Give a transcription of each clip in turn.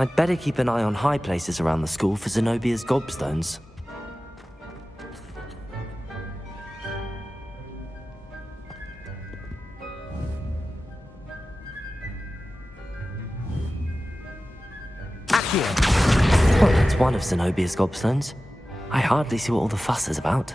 I'd better keep an eye on high places around the school for Zenobia's gobstones. Accio! Well, that's one of Zenobia's gobstones. I hardly see what all the fuss is about.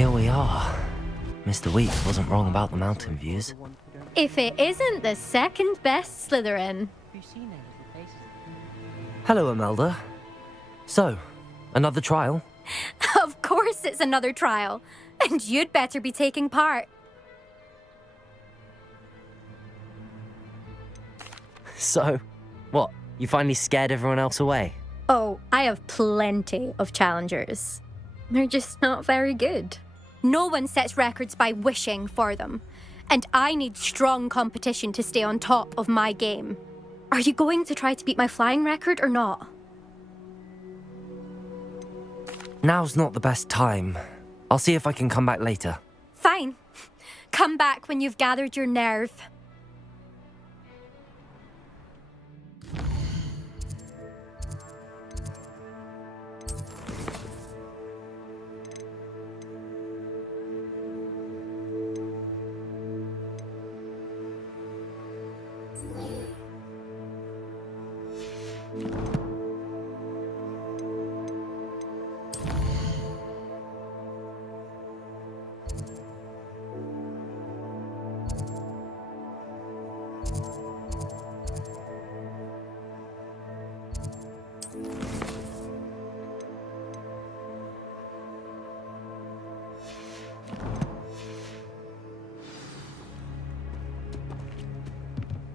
Here we are. Mr. Weeks wasn't wrong about the mountain views. If it isn't the second best Slytherin. Hello, Imelda. So, another trial? Of course it's another trial. And you'd better be taking part. So, what? You finally scared everyone else away? Oh, I have plenty of challengers. They're just not very good. No one sets records by wishing for them. And I need strong competition to stay on top of my game. Are you going to try to beat my flying record or not? Now's not the best time. I'll see if I can come back later. Fine. Come back when you've gathered your nerve.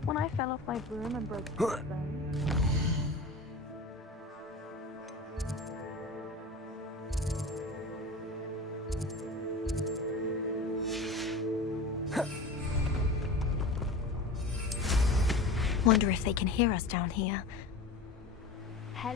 When I fell off my broom and broke my bone. Wonder if they can hear us down here. Hello?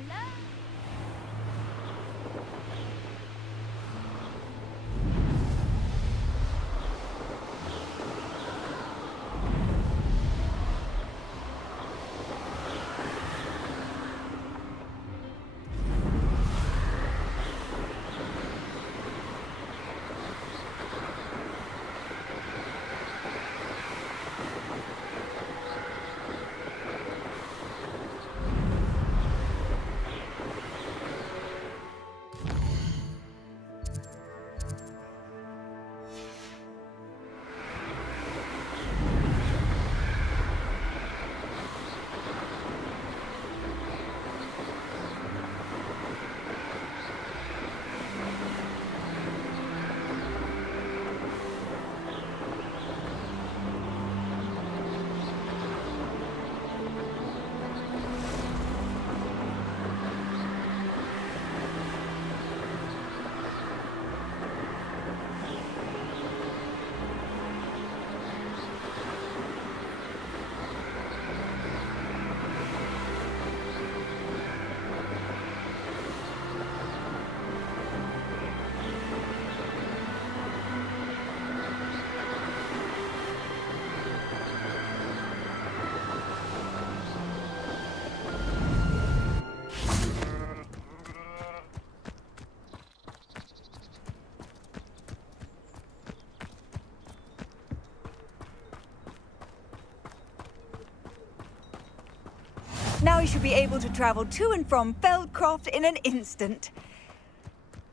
Now you should be able to travel to and from Feldcroft in an instant.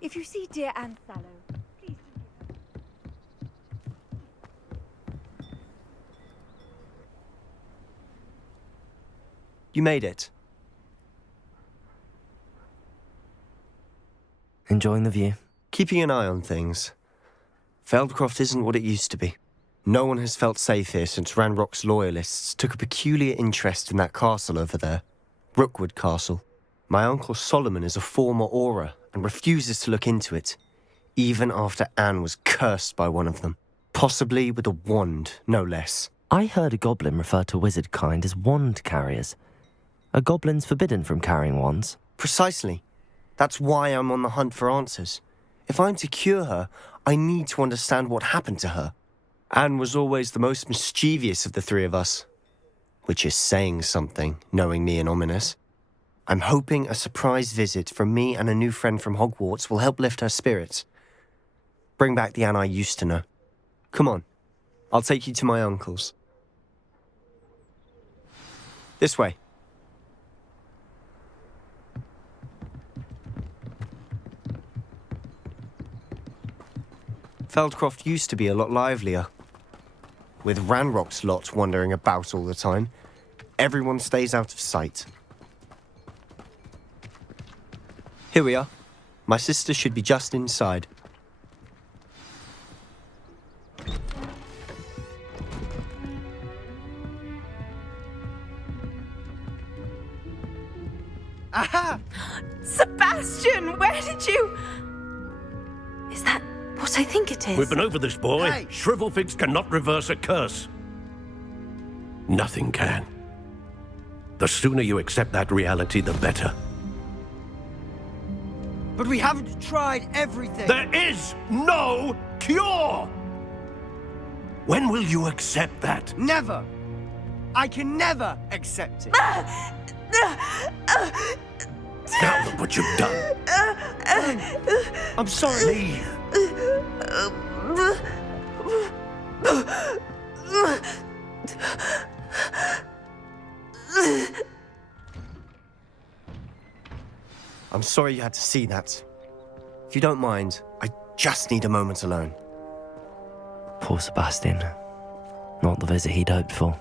If you see dear Aunt Sallow, please... You made it. Enjoying the view? Keeping an eye on things. Feldcroft isn't what it used to be. No one has felt safe here since Ranrock's loyalists took a peculiar interest in that castle over there. Rookwood Castle. My uncle Solomon is a former Auror and refuses to look into it, even after Anne was cursed by one of them. Possibly with a wand, no less. I heard a goblin refer to wizard kind as wand carriers. Are goblins forbidden from carrying wands? Precisely. That's why I'm on the hunt for answers. If I'm to cure her, I need to understand what happened to her. Anne was always the most mischievous of the three of us. Which is saying something, knowing me and Ominous. I'm hoping a surprise visit from me and a new friend from Hogwarts will help lift her spirits. Bring back the Anne I used to know. Come on, I'll take you to my uncle's. This way. Feldcroft used to be a lot livelier. With Ranrock's lot wandering about all the time, everyone stays out of sight. Here we are. My sister should be just inside. Aha! Sebastian, where did you... Is that what I think it is? We've been over this, boy. Hey! Shrivelfigs cannot reverse a curse. Nothing can. The sooner you accept that reality, the better. But we haven't tried everything. There is no cure! When will you accept that? Never. I can never accept it. Now look what you've done. I'm sorry. Leave. I'm sorry you had to see that. If you don't mind, I just need a moment alone. Poor Sebastian. Not the visit he'd hoped for.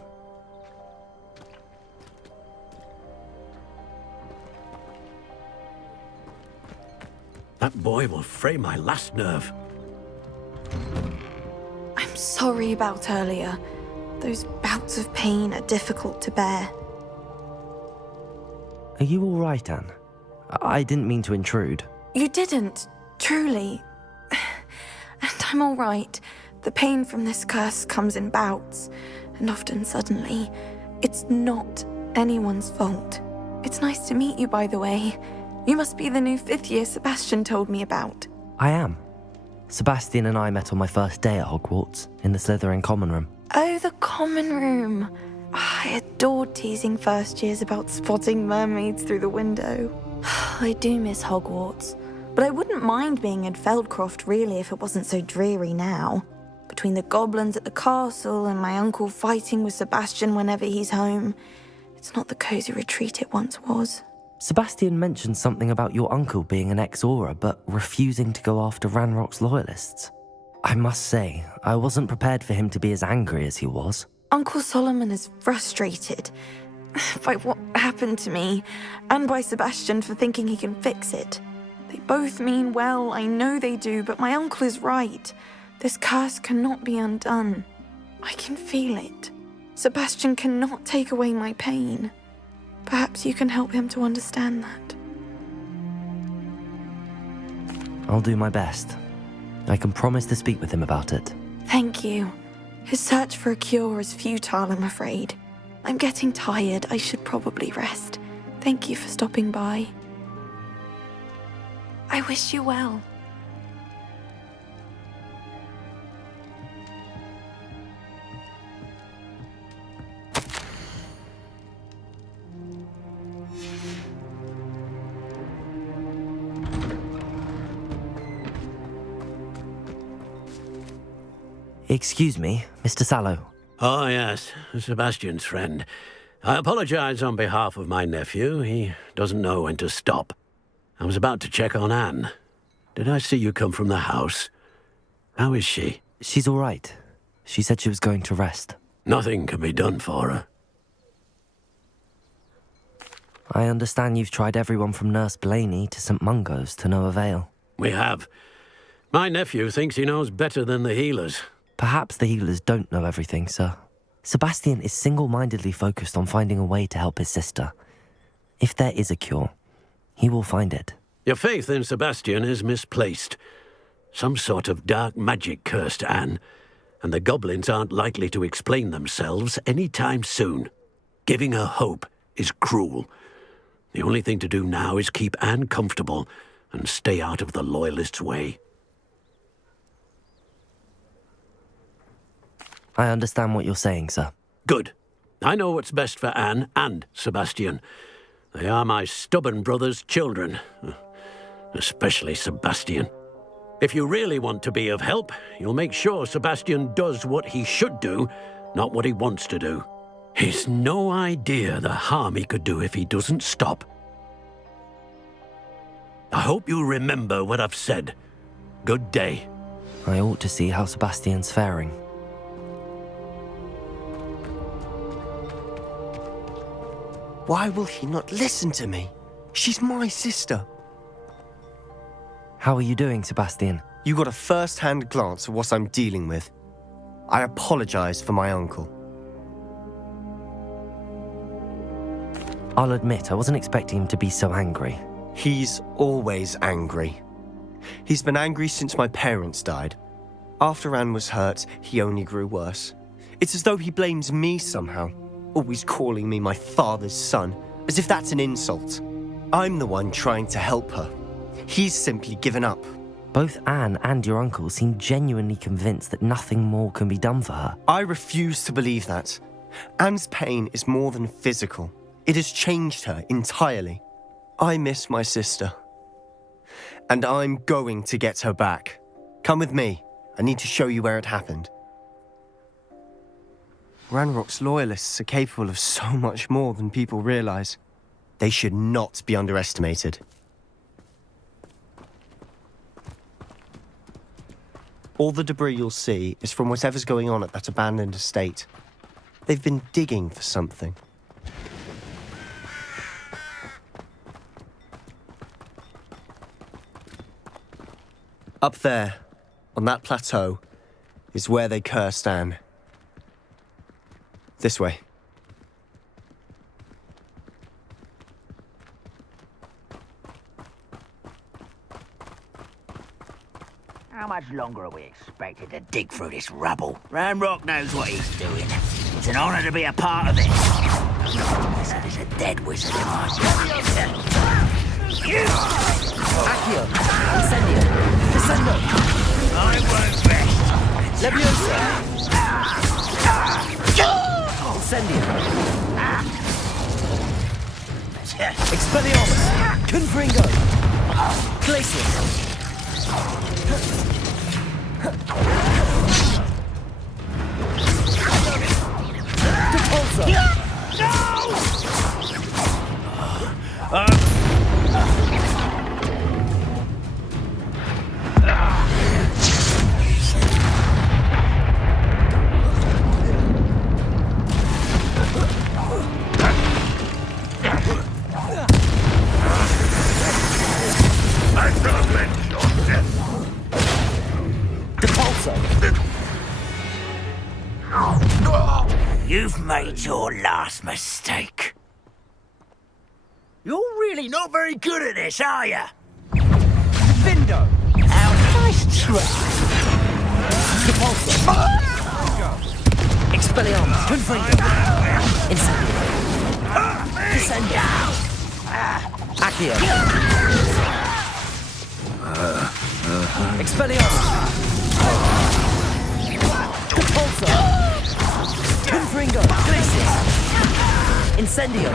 That boy will fray my last nerve. I'm sorry about earlier. Those bouts of pain are difficult to bear. Are you all right, Anne? I didn't mean to intrude. You didn't, truly. And I'm all right. The pain from this curse comes in bouts, and often suddenly. It's not anyone's fault. It's nice to meet you, by the way. You must be the new 5th year Sebastian told me about. I am. Sebastian and I met on my first day at Hogwarts, in the Slytherin common room. Oh, the common room. I adored teasing first years about spotting mermaids through the window. I do miss Hogwarts, but I wouldn't mind being in Feldcroft really if it wasn't so dreary now. Between the goblins at the castle and my uncle fighting with Sebastian whenever he's home, it's not the cozy retreat it once was. Sebastian mentioned something about your uncle being an ex-Auror, but refusing to go after Ranrock's loyalists. I must say, I wasn't prepared for him to be as angry as he was. Uncle Solomon is frustrated by what happened to me, and by Sebastian for thinking he can fix it. They both mean well, I know they do, but my uncle is right. This curse cannot be undone. I can feel it. Sebastian cannot take away my pain. Perhaps you can help him to understand that. I'll do my best. I can promise to speak with him about it. Thank you. His search for a cure is futile, I'm afraid. I'm getting tired. I should probably rest. Thank you for stopping by. I wish you well. Excuse me, Mr. Sallow. Oh, yes, Sebastian's friend. I apologize on behalf of my nephew. He doesn't know when to stop. I was about to check on Anne. Did I see you come from the house? How is she? She's all right. She said she was going to rest. Nothing can be done for her. I understand you've tried everyone from Nurse Blaney to St. Mungo's to no avail. We have. My nephew thinks he knows better than the healers. Perhaps the healers don't know everything, sir. Sebastian is single-mindedly focused on finding a way to help his sister. If there is a cure, he will find it. Your faith in Sebastian is misplaced. Some sort of dark magic cursed Anne, and the goblins aren't likely to explain themselves any time soon. Giving her hope is cruel. The only thing to do now is keep Anne comfortable and stay out of the Loyalists' way. I understand what you're saying, sir. Good. I know what's best for Anne and Sebastian. They are my stubborn brother's children. Especially Sebastian. If you really want to be of help, you'll make sure Sebastian does what he should do, not what he wants to do. He's no idea the harm he could do if he doesn't stop. I hope you remember what I've said. Good day. I ought to see how Sebastian's faring. Why will he not listen to me? She's my sister. How are you doing, Sebastian? You got a first-hand glance at what I'm dealing with. I apologize for my uncle. I'll admit, I wasn't expecting him to be so angry. He's always angry. He's been angry since my parents died. After Anne was hurt, he only grew worse. It's as though he blames me somehow, always calling me my father's son, as if that's an insult. I'm the one trying to help her. He's simply given up. Both Anne and your uncle seem genuinely convinced that nothing more can be done for her. I refuse to believe that. Anne's pain is more than physical. It has changed her entirely. I miss my sister. And I'm going to get her back. Come with me. I need to show you where it happened. Ranrock's loyalists are capable of so much more than people realize. They should not be underestimated. All the debris you'll see is from whatever's going on at that abandoned estate. They've been digging for something. Up there, on that plateau, is where they cursed Anne. This way. How much longer are we expected to dig through this rubble? Ranrock knows what he's doing. It's an honor to be a part of it. So there's a dead wizard in my Accio, Incendio, Descendo. I won't rest. Leviosa. Incendio. Expelliarmus. Confringo. Glacius. Depulso. You've made your last mistake. You're really not very good at this, are you? Vindo! How nice try. Depulso. Expelliarmus. Confringo. Incendio. Descendo. Accio. Expelliarmus. Depulso. Confringo. Glacius. Incendio.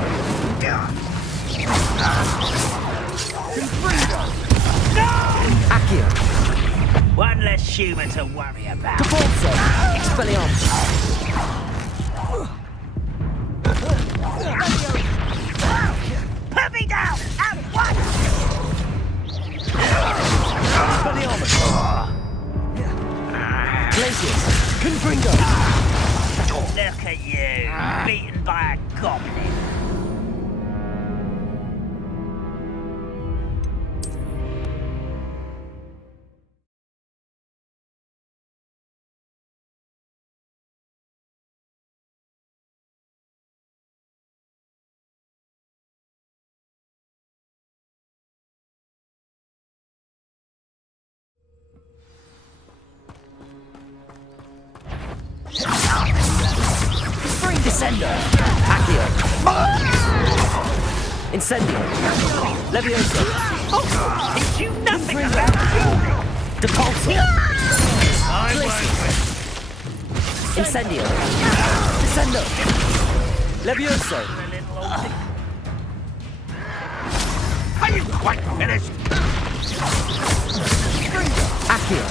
Accio. One less human to worry about. Depulso. Expelliarmus. Look at you, beaten by a goblin. Descender. Accio. Incendio. Levioso. Did you nothing about Depulso. I won't. Incendio. Descendo. Levioso. Are you quite finished? Accio.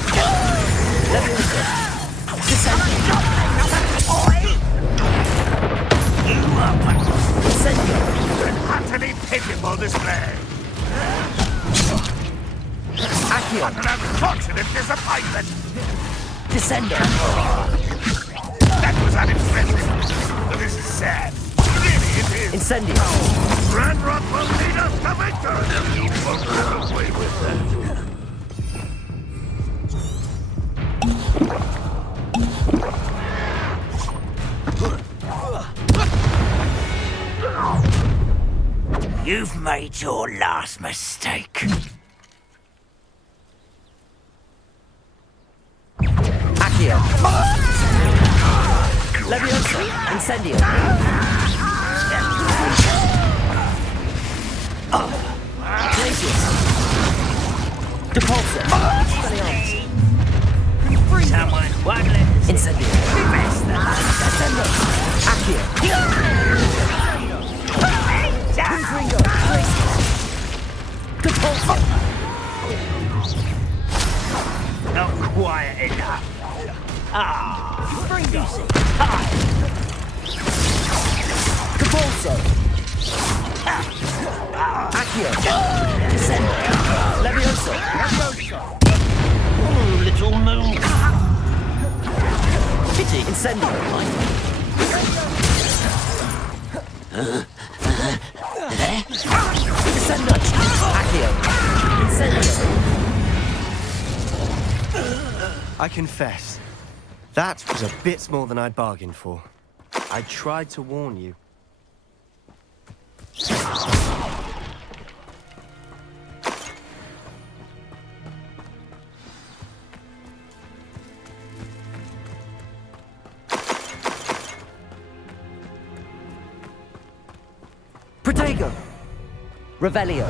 Levioso. Descendo. Incendio. An utterly pitiful display. Accio. An unfortunate disappointment. Descendo. That was unimpressive. This is sad. Really, it is. Incendio. Ranrock will lead us to victory. You won't get away with that. You've made your last mistake. Accio. Levioso. Incendio. Glacius. Depulso. Someone waddling. Incendio. Descendo. Accio. Confringo. Glacius. Depulso. Not quiet enough. Confringo. Depulso. Accio. Descendo. Levioso. Oh, little moon. Pity. Incendio. Descendo. Accio. Incendio. I confess, that was a bit more than I'd bargained for. I tried to warn you. Protego. Revelio.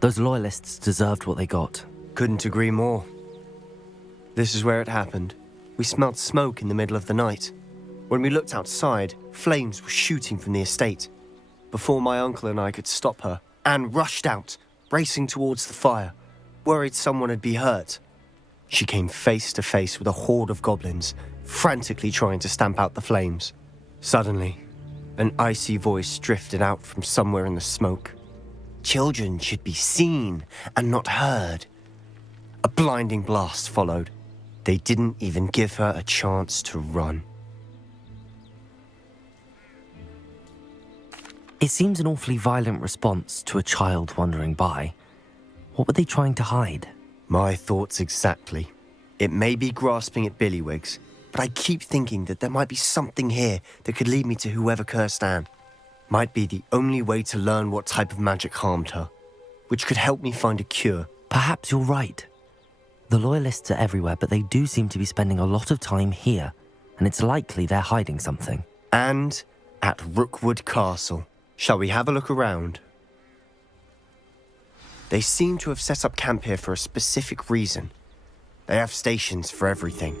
Those loyalists deserved what they got. Couldn't agree more. This is where it happened. We smelled smoke in the middle of the night. When we looked outside, flames were shooting from the estate. Before my uncle and I could stop her, Anne rushed out, racing towards the fire, worried someone had been hurt. She came face to face with a horde of goblins, frantically trying to stamp out the flames. Suddenly, an icy voice drifted out from somewhere in the smoke. Children should be seen and not heard. A blinding blast followed. They didn't even give her a chance to run. It seems an awfully violent response to a child wandering by. What were they trying to hide? My thoughts exactly. It may be grasping at Billywigs, but I keep thinking that there might be something here that could lead me to whoever cursed Anne. Might be the only way to learn what type of magic harmed her, which could help me find a cure. Perhaps you're right. The loyalists are everywhere, but they do seem to be spending a lot of time here, and it's likely they're hiding something. And at Rookwood Castle. Shall we have a look around? They seem to have set up camp here for a specific reason. They have stations for everything.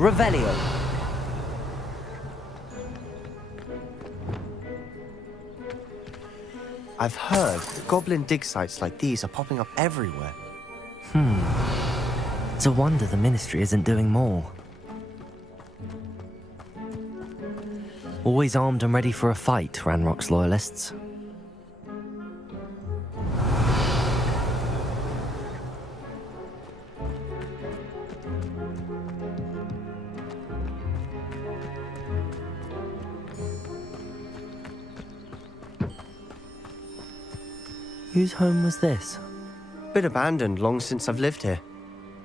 Revelio. I've heard goblin dig sites like these are popping up everywhere. It's a wonder the Ministry isn't doing more. Always armed and ready for a fight, Ranrock's loyalists. Whose home was this? Been abandoned long since I've lived here.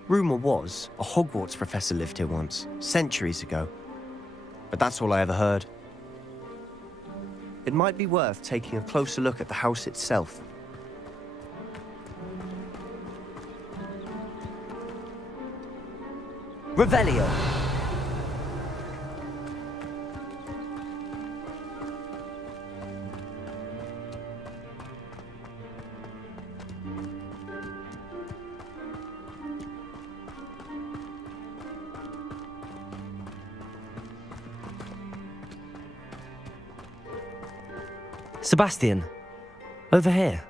Rumour was a Hogwarts professor lived here once, centuries ago. But that's all I ever heard. It might be worth taking a closer look at the house itself. Revelio. Sebastian, over here.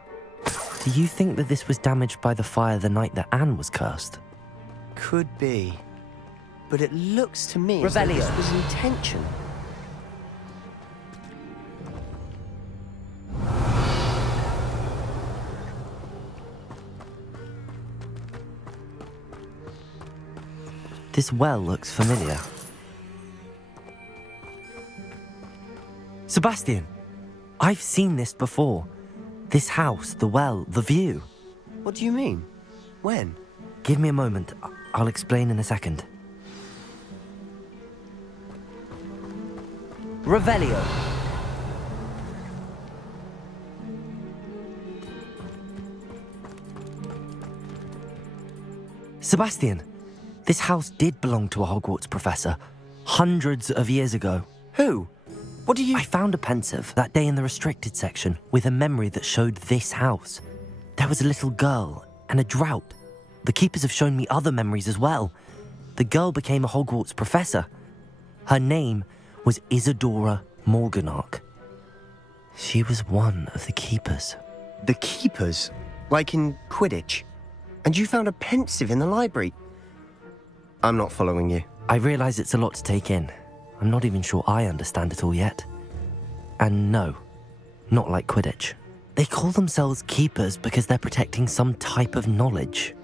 Do you think that this was damaged by the fire the night that Anne was cursed? Could be. But it looks to me as though Revelio. this was intention. This well looks familiar. Sebastian, I've seen this before. This house, the well, the view. What do you mean? When? Give me a moment. I'll explain in a second. Revelio. Sebastian, this house did belong to a Hogwarts professor, hundreds of years ago. Who? What do you... I found a pensive that day in the restricted section with a memory that showed this house. There was a little girl and a drought. The keepers have shown me other memories as well. The girl became a Hogwarts professor. Her name was Isadora Morganach. She was one of the keepers. The keepers? Like in Quidditch? And you found a pensive in the library? I'm not following you. I realize it's a lot to take in. I'm not even sure I understand it all yet. And no, not like Quidditch. They call themselves keepers because they're protecting some type of knowledge.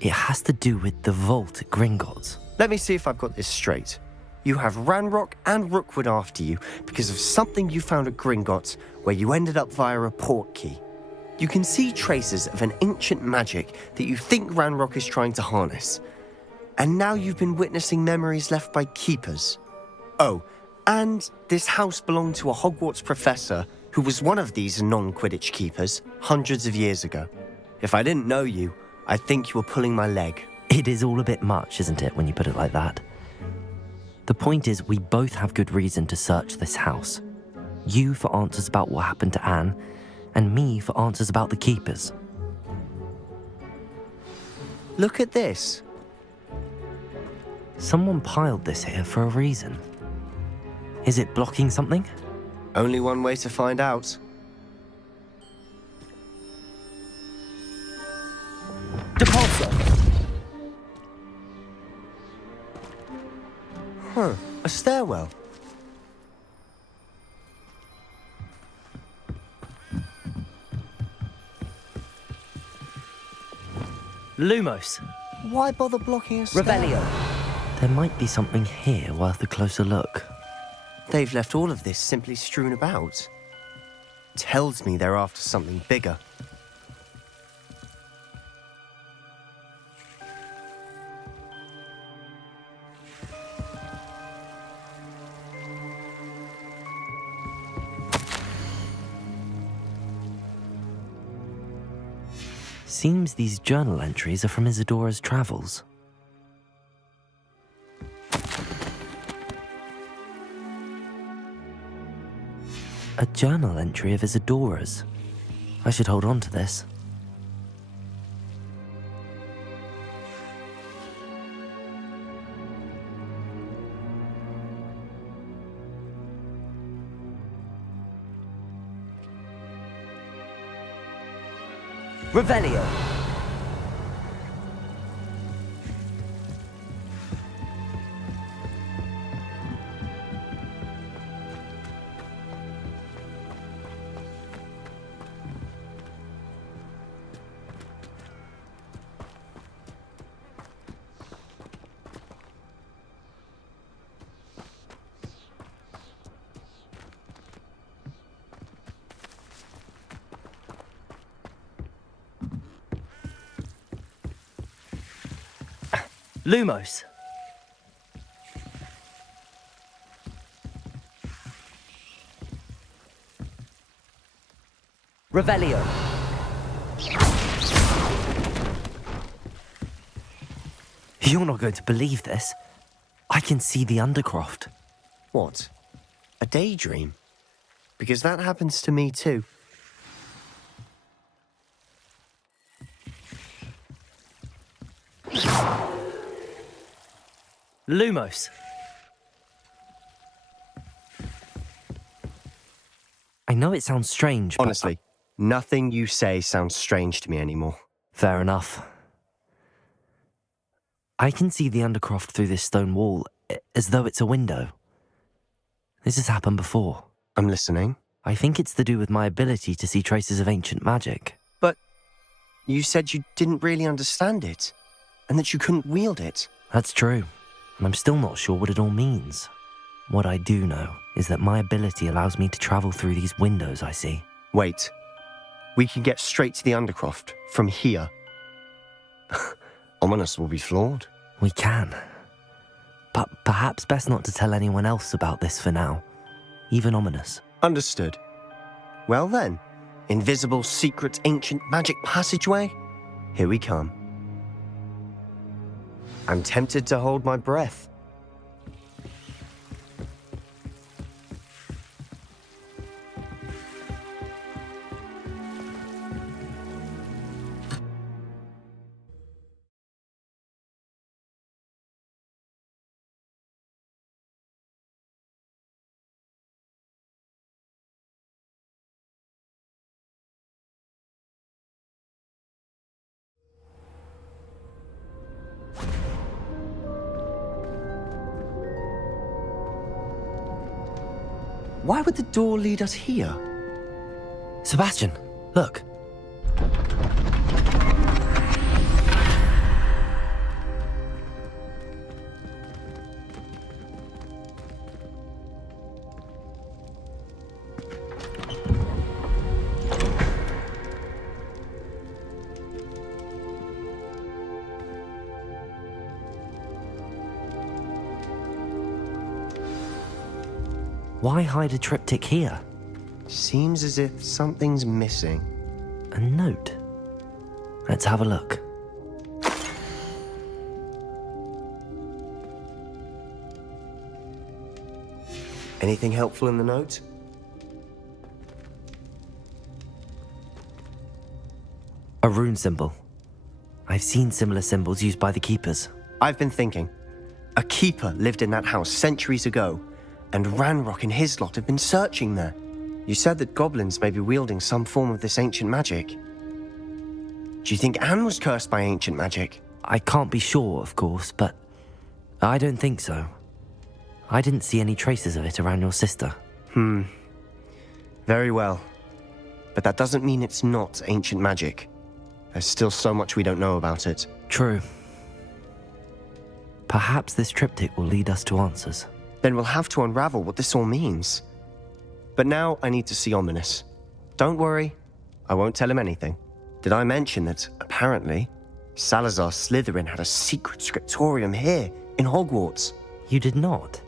It has to do with the vault at Gringotts. Let me see if I've got this straight. You have Ranrock and Rookwood after you because of something you found at Gringotts where you ended up via a portkey. You can see traces of an ancient magic that you think Ranrock is trying to harness. And now you've been witnessing memories left by keepers. Oh, and this house belonged to a Hogwarts professor who was one of these non-Quidditch keepers hundreds of years ago. If I didn't know you, I'd think you were pulling my leg. It is all a bit much, isn't it, when you put it like that? The point is, we both have good reason to search this house. You for answers about what happened to Anne, and me for answers about the keepers. Look at this. Someone piled this here for a reason. Is it blocking something? Only one way to find out. Depulso. Huh, a stairwell. Lumos. Why bother blocking a stairwell? Revelio. There might be something here worth a closer look. They've left all of this simply strewn about. Tells me they're after something bigger. Seems these journal entries are from Isadora's travels. A journal entry of Isadora's. I should hold on to this. Revelio. Lumos. Revelio. You're not going to believe this. I can see the Undercroft. What? A daydream? Because that happens to me too. Lumos. I know it sounds strange, but... Honestly, nothing you say sounds strange to me anymore. Fair enough. I can see the Undercroft through this stone wall, as though it's a window. This has happened before. I'm listening. I think it's to do with my ability to see traces of ancient magic. But you said you didn't really understand it, and that you couldn't wield it. That's true, and I'm still not sure what it all means. What I do know is that my ability allows me to travel through these windows I see. Wait. We can get straight to the Undercroft from here. Ominous will be floored. We can. But perhaps best not to tell anyone else about this for now. Even Ominous. Understood. Well then, invisible, secret, ancient magic passageway? Here we come. I'm tempted to hold my breath. Why would the door lead us here? Sebastian, look. Why hide a triptych here? Seems as if something's missing. A note. Let's have a look. Anything helpful in the note? A rune symbol. I've seen similar symbols used by the keepers. I've been thinking. A keeper lived in that house centuries ago, and Ranrock and his lot have been searching there. You said that goblins may be wielding some form of this ancient magic. Do you think Anne was cursed by ancient magic? I can't be sure, of course, but I don't think so. I didn't see any traces of it around your sister. Very well. But that doesn't mean it's not ancient magic. There's still so much we don't know about it. True. Perhaps this triptych will lead us to answers. Then we'll have to unravel what this all means. But now I need to see Ominous. Don't worry, I won't tell him anything. Did I mention that, apparently, Salazar Slytherin had a secret scriptorium here in Hogwarts? You did not?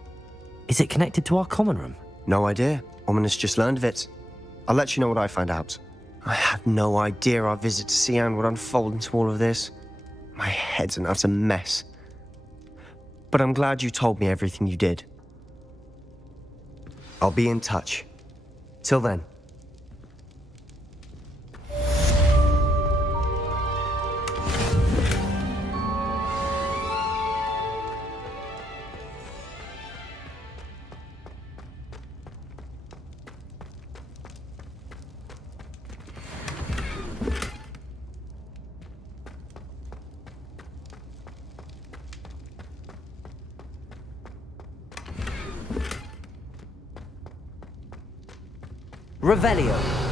Is it connected to our common room? No idea. Ominous just learned of it. I'll let you know what I find out. I had no idea our visit to Cian would unfold into all of this. My head's an utter mess. But I'm glad you told me everything you did. I'll be in touch. Till then. Revelio.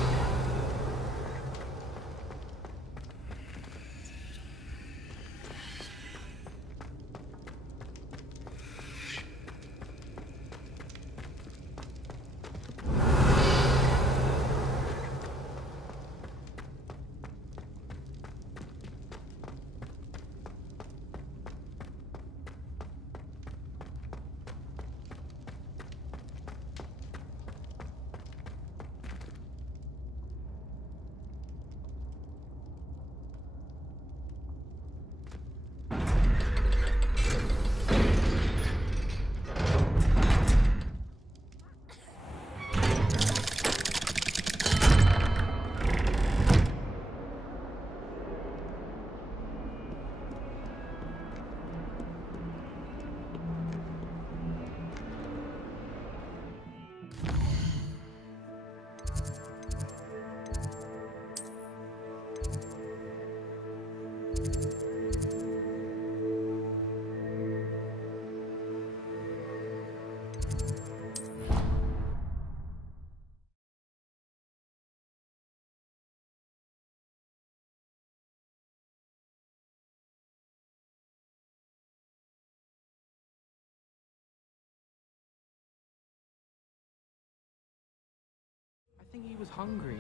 I think he was hungry.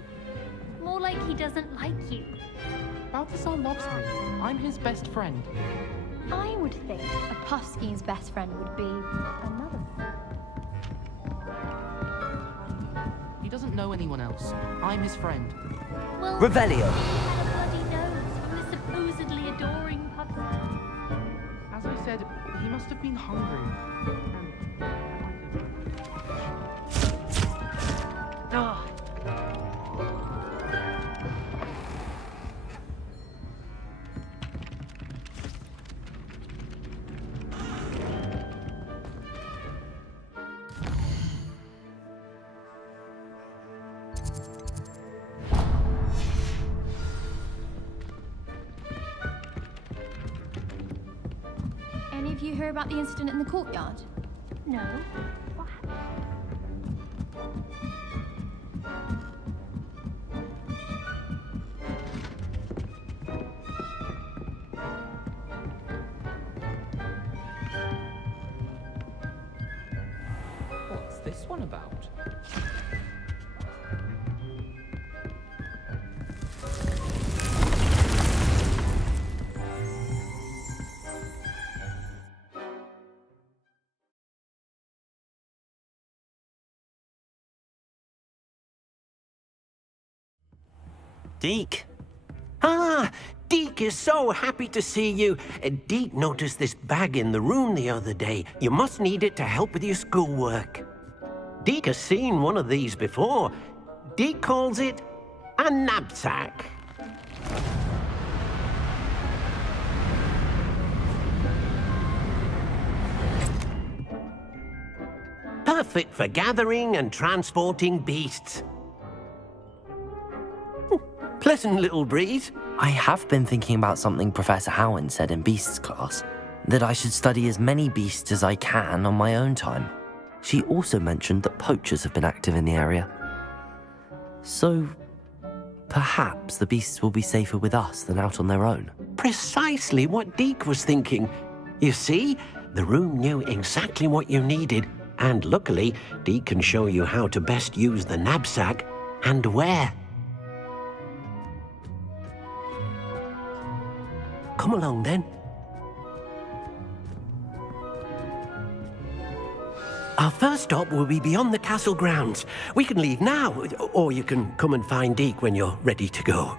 More like he doesn't like you. Balthasar loves me. I'm his best friend. I would think a Puffskein's best friend would be another. He doesn't know anyone else. I'm his friend. Well, Revelio. he had a bloody nose from the supposedly adoring Puffskein. As I said, he must have been hungry. Oh. Any of you heard about the incident in the courtyard? No. What happened? What's this one about? Deke. Ah, Deke is so happy to see you. Deke noticed this bag in the room the other day. You must need it to help with your schoolwork. Deke has seen one of these before. Deke calls it a knapsack. Perfect for gathering and transporting beasts. Pleasant little breeze. I have been thinking about something Professor Howard said in Beasts class, that I should study as many beasts as I can on my own time. She also mentioned that poachers have been active in the area. So, perhaps the beasts will be safer with us than out on their own. Precisely what Deke was thinking. You see, the room knew exactly what you needed, and luckily, Deke can show you how to best use the knapsack and where. Come along then. Our first stop will be beyond the castle grounds. We can leave now, or you can come and find Deke when you're ready to go.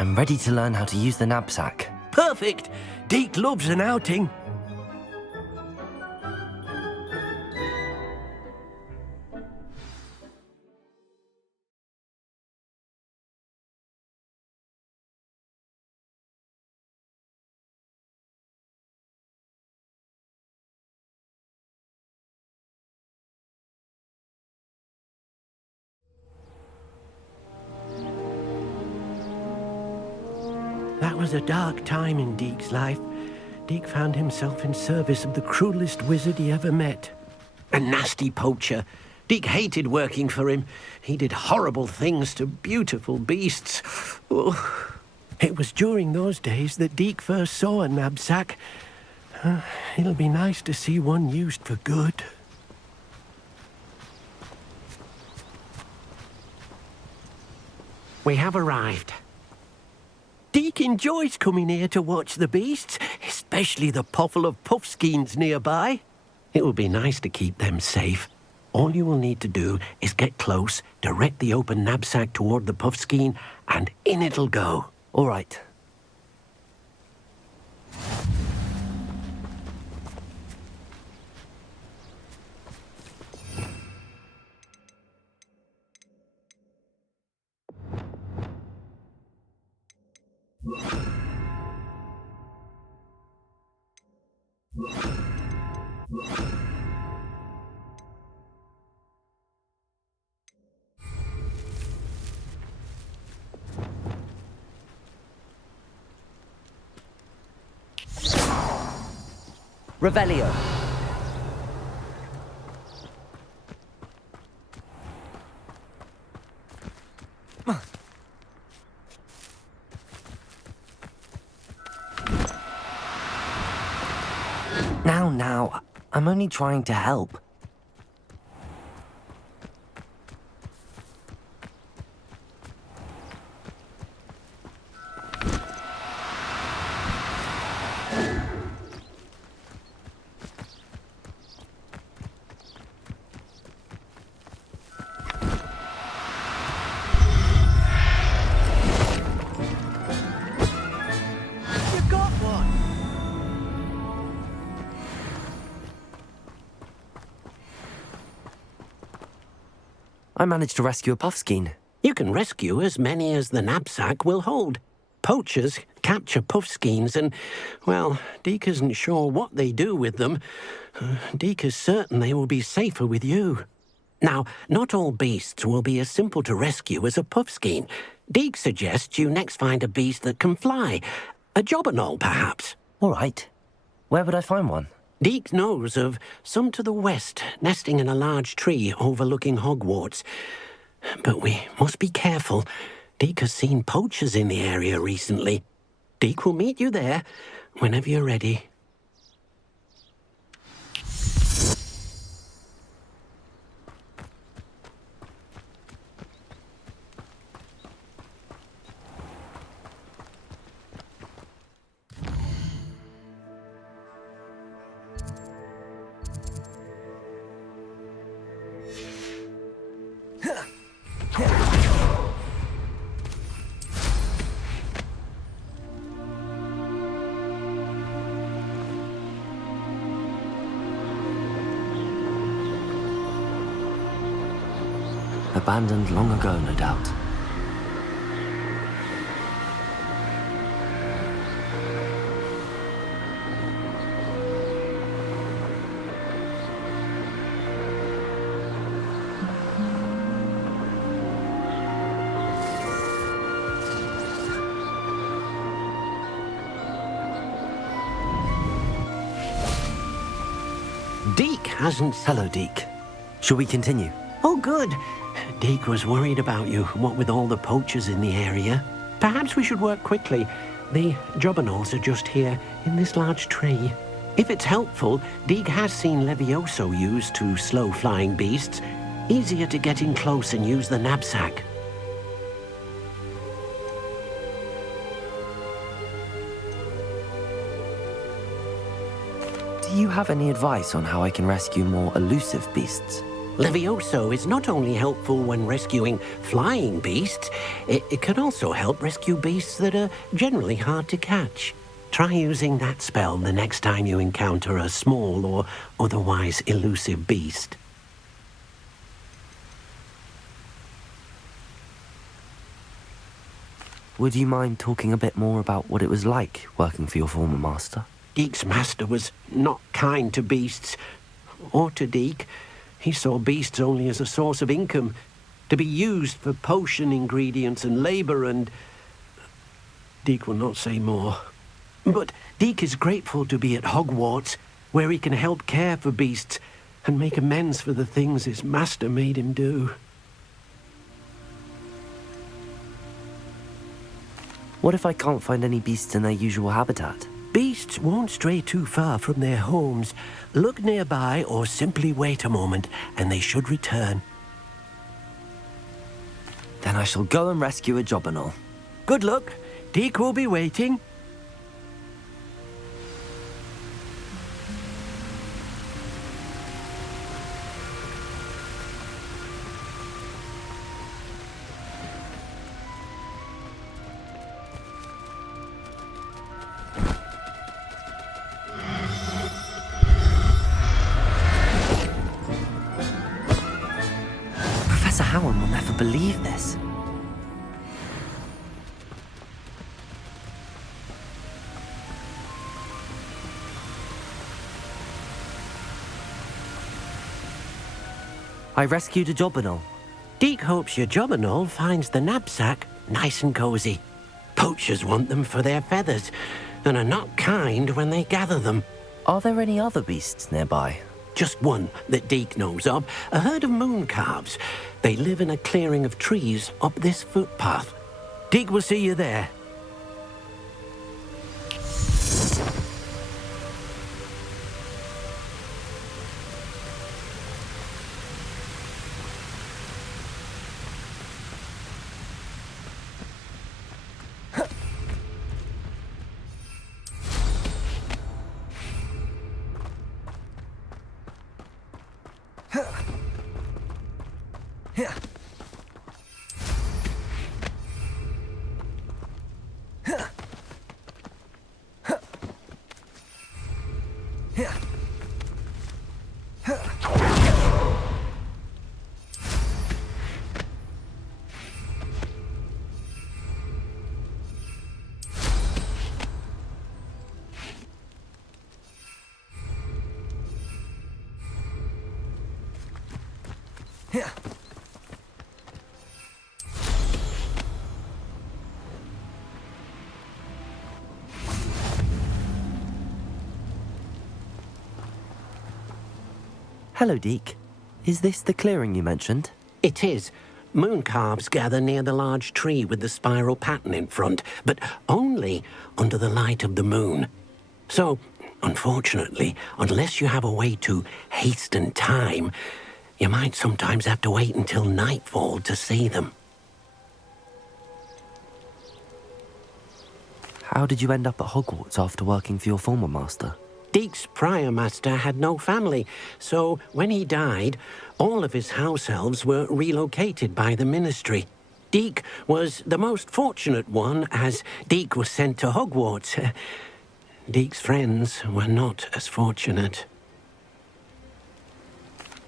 I'm ready to learn how to use the knapsack. Perfect! Deke loves an outing. That was a dark time in Deke's life. Deke found himself in service of the cruelest wizard he ever met. A nasty poacher. Deke hated working for him. He did horrible things to beautiful beasts. Oh. It was during those days that Deke first saw a knapsack. It'll be nice to see one used for good. We have arrived. Deke enjoys coming here to watch the beasts, especially the potful of puffskeins nearby. It will be nice to keep them safe. All you will need to do is get close, direct the open knapsack toward the puffskein, and in it'll go. All right. Revelio. Now, I'm only trying to help. I managed to rescue a puffskein. You can rescue as many as the knapsack will hold. Poachers capture puffskeins and, well, Deke isn't sure what they do with them. Deke is certain they will be safer with you. Now, not all beasts will be as simple to rescue as a puffskein. Deke suggests you next find a beast that can fly. A jobberknoll, perhaps. All right. Where would I find one? Deke knows of some to the west, nesting in a large tree overlooking Hogwarts. But we must be careful. Deke has seen poachers in the area recently. Deke will meet you there whenever you're ready. Abandoned long ago, no doubt. Deke hasn't... Hello, Deke. Shall we continue? Oh, good. Deke was worried about you, what with all the poachers in the area. Perhaps we should work quickly. The jobberknolls are just here, in this large tree. If it's helpful, Deke has seen Levioso used to slow flying beasts. Easier to get in close and use the knapsack. Do you have any advice on how I can rescue more elusive beasts? Levioso is not only helpful when rescuing flying beasts, it can also help rescue beasts that are generally hard to catch. Try using that spell the next time you encounter a small or otherwise elusive beast. Would you mind talking a bit more about what it was like working for your former master? Deek's master was not kind to beasts, or to Deek. He saw beasts only as a source of income, to be used for potion ingredients and labour, and Deek will not say more. But Deek is grateful to be at Hogwarts, where he can help care for beasts and make amends for the things his master made him do. What if I can't find any beasts in their usual habitat? Beasts won't stray too far from their homes. Look nearby or simply wait a moment and they should return. Then I shall go and rescue a Jobberknoll. Good luck. Deek will be waiting. Professor Howard will never believe this. I rescued a Jobberknoll. Deek hopes your Jobberknoll finds the knapsack nice and cozy. Poachers want them for their feathers and are not kind when they gather them. Are there any other beasts nearby? Just one that Deek knows of, a herd of moon calves. They live in a clearing of trees up this footpath. Deek will see you there. Hello, Deek. Is this the clearing you mentioned? It is. Moon calves gather near the large tree with the spiral pattern in front, but only under the light of the moon. So, unfortunately, unless you have a way to hasten time, you might sometimes have to wait until nightfall to see them. How did you end up at Hogwarts after working for your former master? Deek's prior master had no family, so when he died, all of his house elves were relocated by the ministry. Deek was the most fortunate one, as Deek was sent to Hogwarts. Deek's friends were not as fortunate.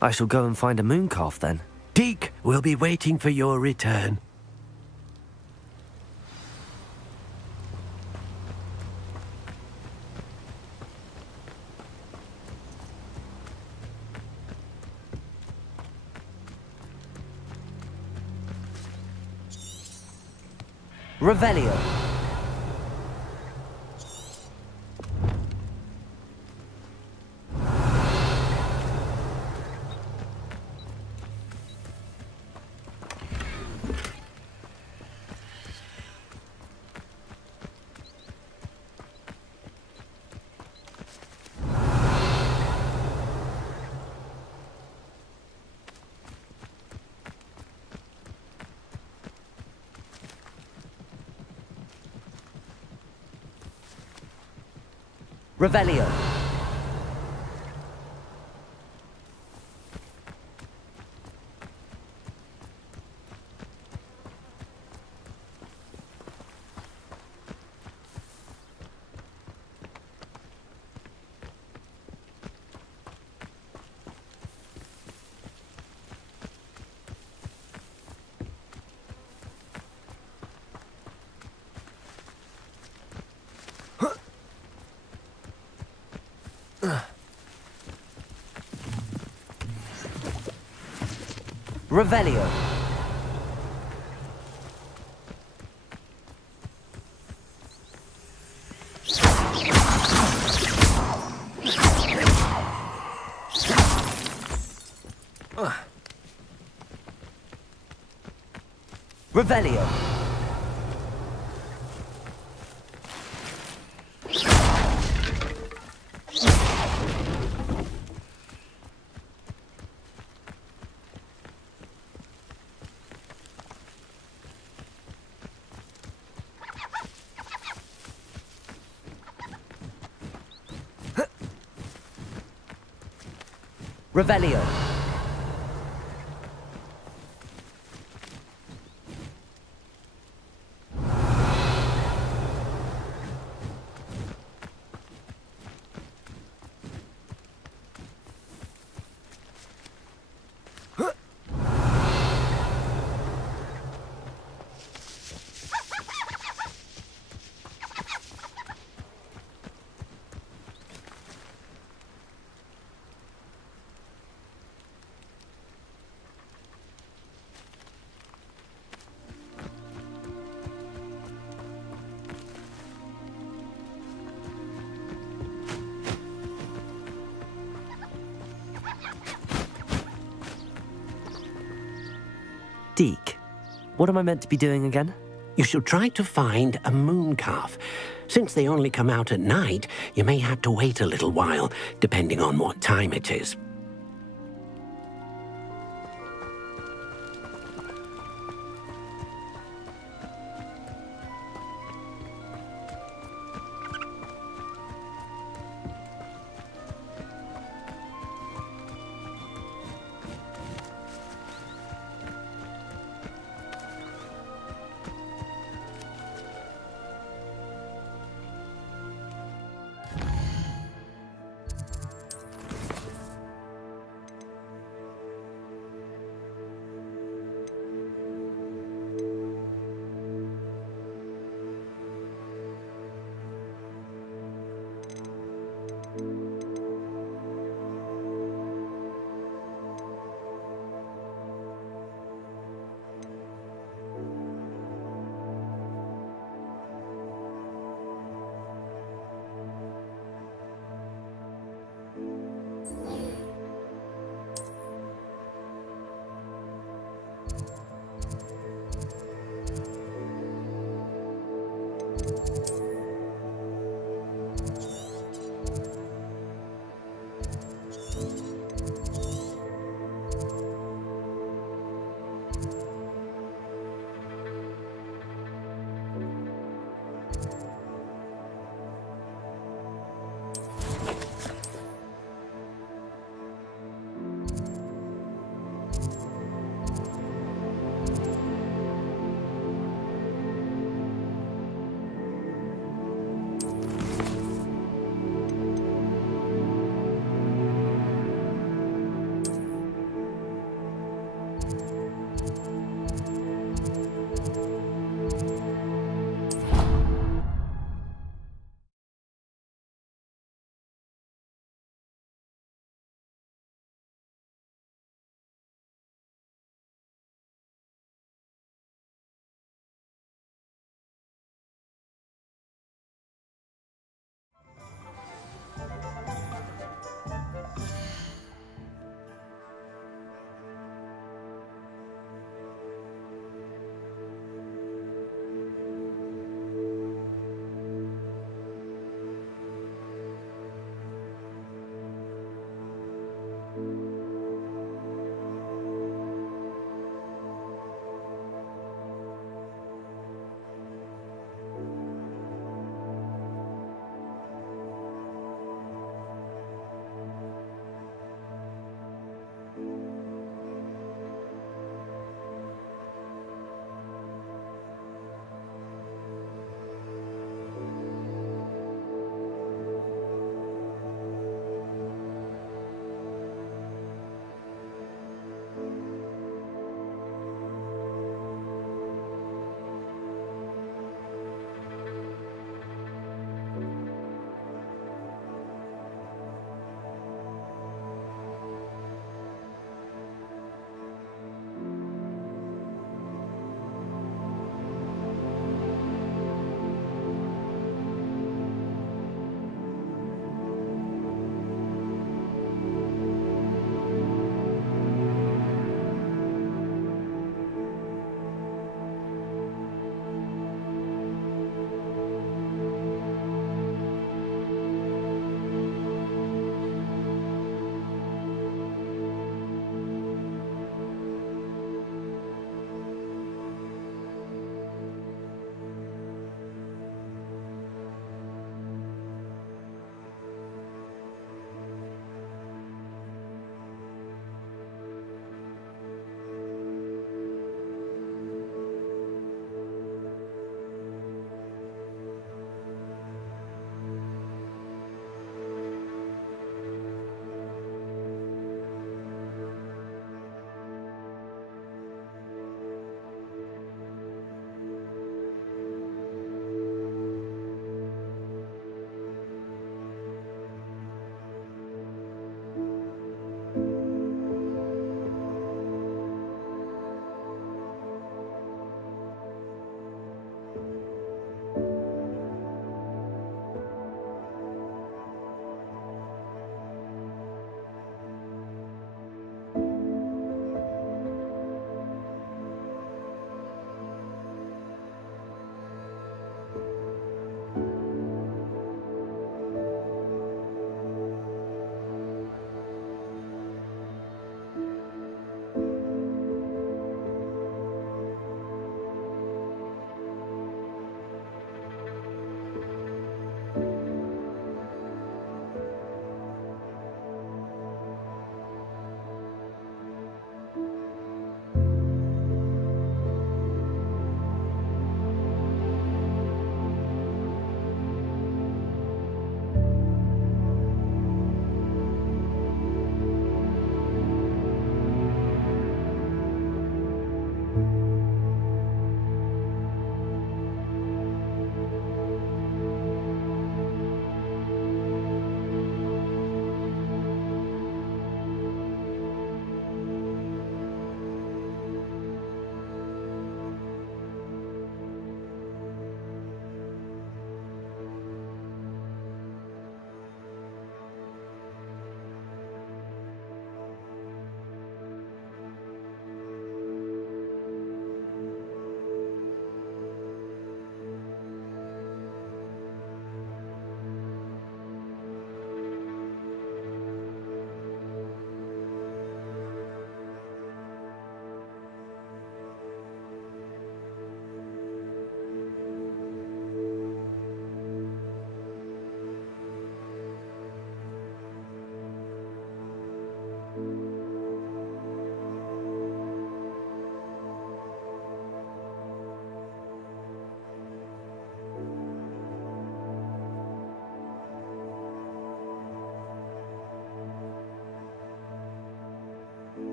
I shall go and find a mooncalf then. Deek will be waiting for your return. Revelio. Revelio. Revelio. Revelio. Revelio. Deke, what am I meant to be doing again? You should try to find a moon calf. Since they only come out at night, you may have to wait a little while, depending on what time it is.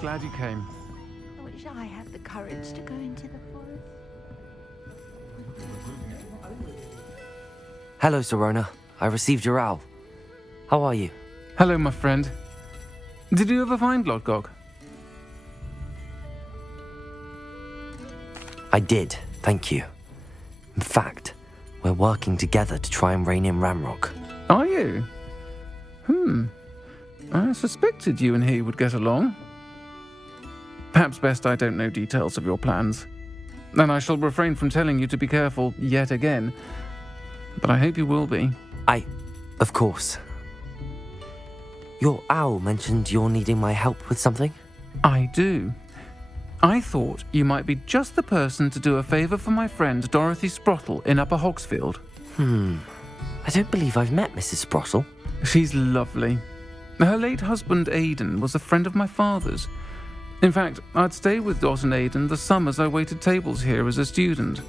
glad you came. I wish I had the courage to go into the forest. Hello, Serona. I received your owl. How are you? Hello, my friend. Did you ever find Lodgok? I did, thank you. In fact, we're working together to try and rein in Ranrock. Are you? I suspected you and he would get along. Perhaps best I don't know details of your plans. And I shall refrain from telling you to be careful yet again. But I hope you will be. Of course. Your owl mentioned you're needing my help with something? I do. I thought you might be just the person to do a favour for my friend Dorothy Sprottle in Upper Hogsfield. I don't believe I've met Mrs. Sprottle. She's lovely. Her late husband Aidan was a friend of my father's. In fact, I'd stay with Dot and Aidan the summers I waited tables here as a student.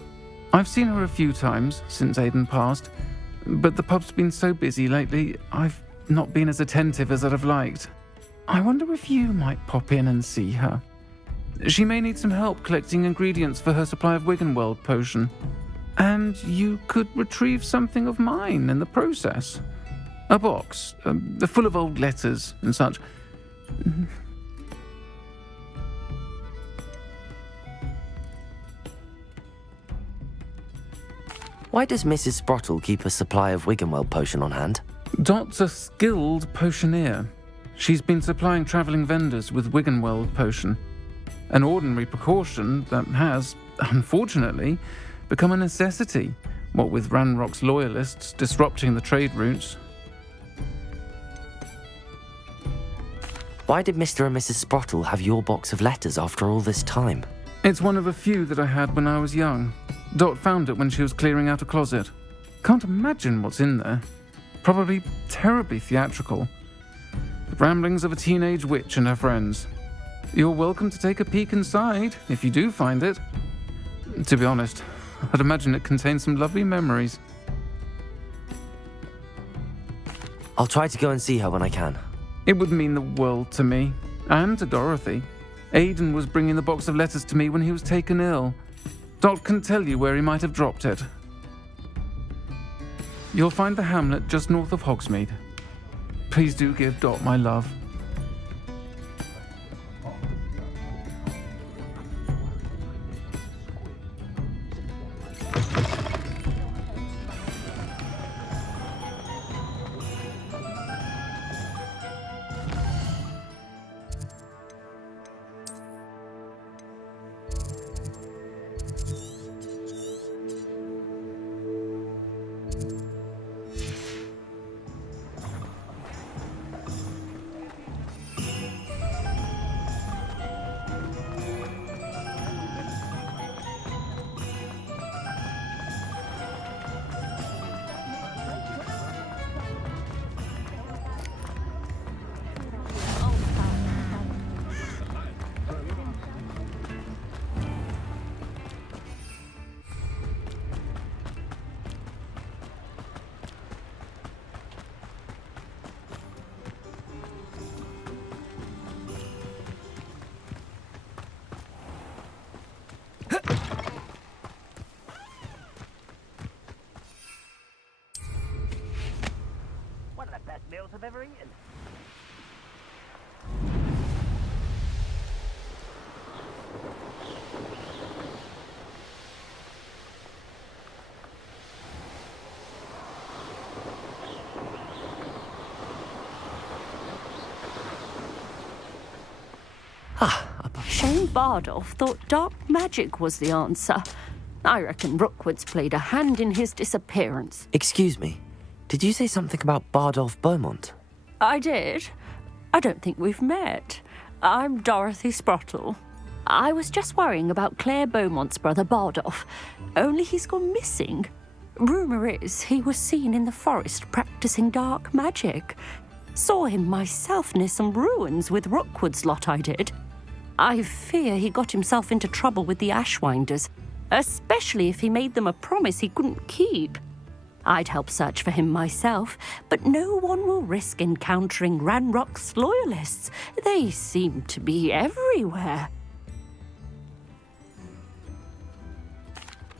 I've seen her a few times since Aidan passed, but the pub's been so busy lately, I've not been as attentive as I'd have liked. I wonder if you might pop in and see her. She may need some help collecting ingredients for her supply of Wiggenweld potion. And you could retrieve something of mine in the process. A box, full of old letters and such. Why does Mrs. Sprottle keep a supply of Wiggenweld potion on hand? Dot's a skilled potioneer. She's been supplying travelling vendors with Wiggenweld potion. An ordinary precaution that has, unfortunately, become a necessity, what with Ranrock's loyalists disrupting the trade routes. Why did Mr. and Mrs. Sprottle have your box of letters after all this time? It's one of a few that I had when I was young. Dot found it when she was clearing out a closet. Can't imagine what's in there. Probably terribly theatrical. The ramblings of a teenage witch and her friends. You're welcome to take a peek inside, if you do find it. To be honest, I'd imagine it contains some lovely memories. I'll try to go and see her when I can. It would mean the world to me, and to Dorothy. Aidan was bringing the box of letters to me when he was taken ill. Dot can tell you where he might have dropped it. You'll find the hamlet just north of Hogsmeade. Please do give Dot my love. One of the best meals I've ever eaten. Shane Bardolph thought dark magic was the answer. I reckon Rookwood's played a hand in his disappearance. Excuse me, did you say something about Bardolph Beaumont? I did. I don't think we've met. I'm Dorothy Sprottle. I was just worrying about Claire Beaumont's brother Bardolph, only he's gone missing. Rumour is he was seen in the forest practicing dark magic. Saw him myself near some ruins with Rookwood's lot I did. I fear he got himself into trouble with the Ashwinders, especially if he made them a promise he couldn't keep. I'd help search for him myself, but no one will risk encountering Ranrock's loyalists. They seem to be everywhere.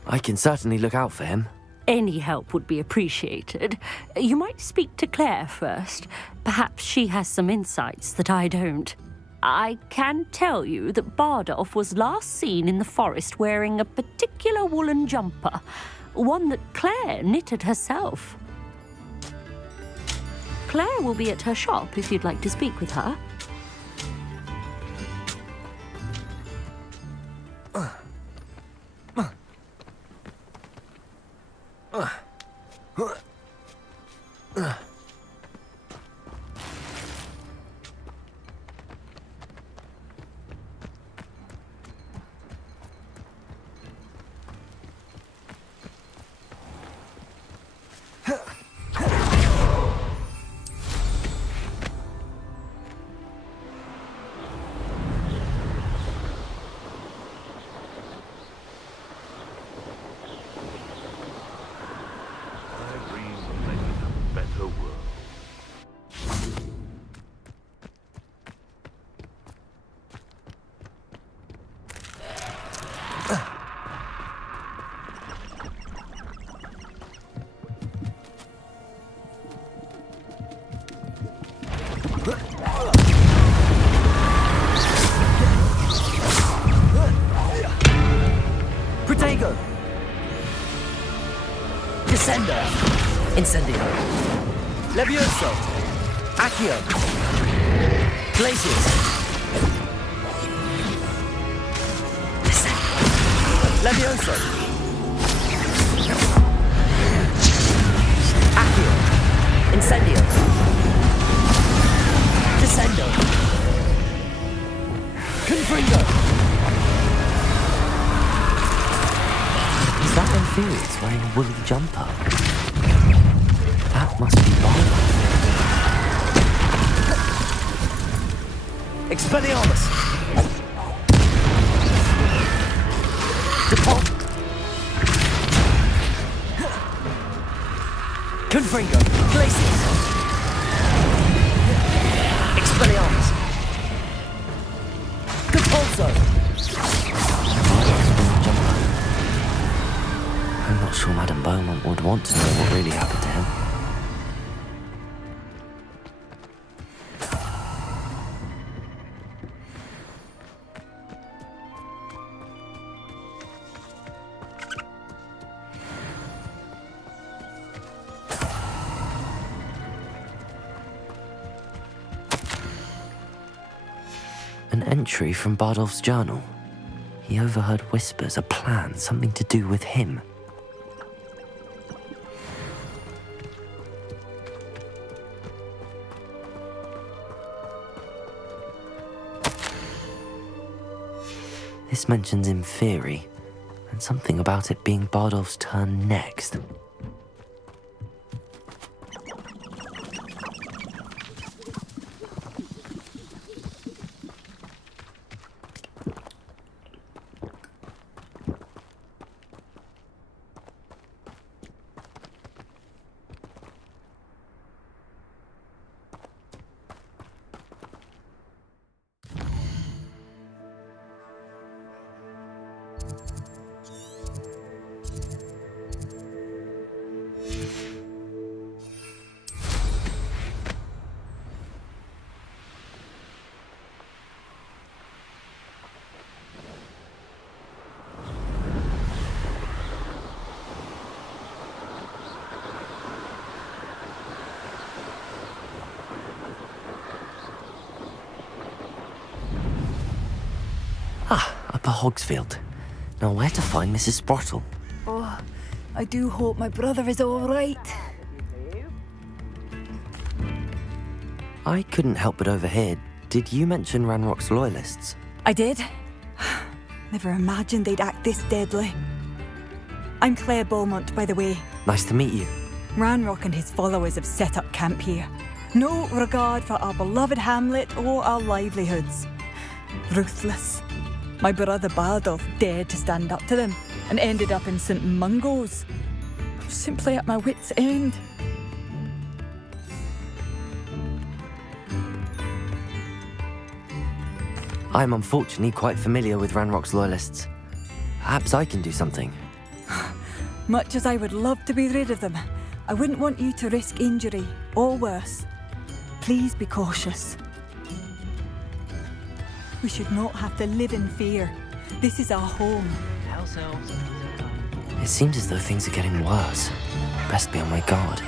I can certainly look out for him. Any help would be appreciated. You might speak to Claire first. Perhaps she has some insights that I don't. I can tell you that Bardolph was last seen in the forest wearing a particular woolen jumper, one that Claire knitted herself. Claire will be at her shop if you'd like to speak with her. Protego! Descender! Incendio! Levioso! Accio! Glacius! Levioso! Accio! Incendio! Descendo! Confringo! Is that Infurious wearing a woolly jumper? That must be Barlow. Expelliarmus! Depult! Confringo! Glacius! Expelliarmus! Depulso! I'm not sure Madame Beaumont would want to know what really happened to him. An entry from Bardolph's journal. He overheard whispers, a plan, something to do with him. This mentions Inferi, and something about it being Bardolph's turn next. Upper Hogsfield. Now where to find Mrs. Sprottle? Oh, I do hope my brother is all right. I couldn't help but overhear. Did you mention Ranrock's loyalists? I did. Never imagined they'd act this deadly. I'm Claire Beaumont, by the way. Nice to meet you. Ranrock and his followers have set up camp here. No regard for our beloved hamlet or our livelihoods. Ruthless. My brother Bardolph dared to stand up to them and ended up in St. Mungo's. simply at my wits' end. I'm unfortunately quite familiar with Ranrock's loyalists. Perhaps I can do something. Much as I would love to be rid of them, I wouldn't want you to risk injury, or worse. Please be cautious. We should not have to live in fear. This is our home. House elves. It seems as though things are getting worse. Best be on my guard.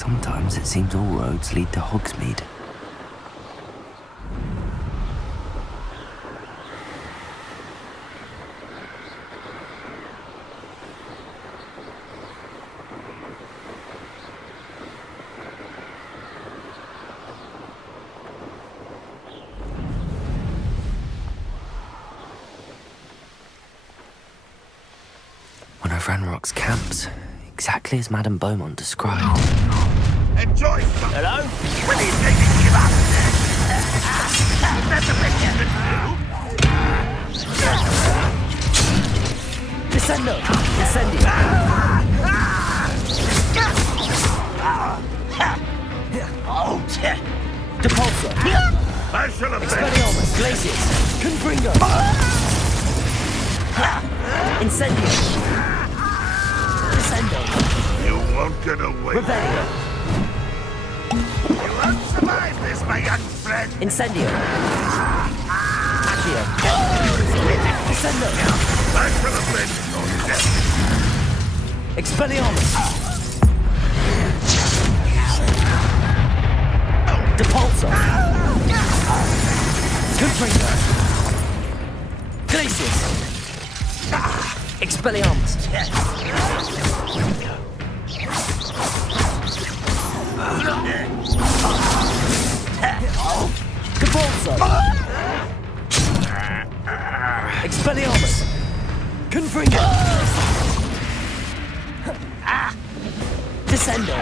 Sometimes it seems all roads lead to Hogsmeade. One of Ranrock's camps, exactly as Madame Beaumont described. Enjoy some. Hello? When are you taking to give up? That's the best you can do. Descendo! Incendio! Oh, Depulso! Expelliarmus! Glacius! Confringo! Incendio! Descendo! You won't get away. Revelio! You won't survive this, my young friend. Incendio! Accio! Descendo! Back for the flint, or death. Expelliarmus! Depulso! Confringo! Glacius! Expelliarmus! Depulso! Expelliarmus! Confringo! Descendo!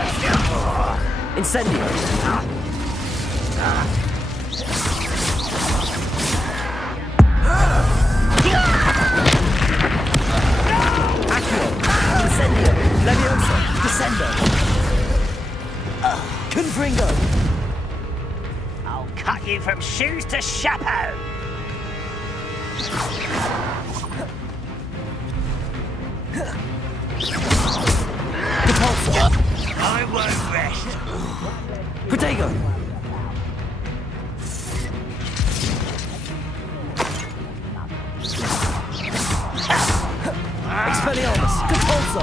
Incendio! Accio! Incendio! Levioso! Descendo! Confringo! I'll cut you from shoes to chapeau. Depulso! I won't rest. Protego! Expelliarmus! Depulso!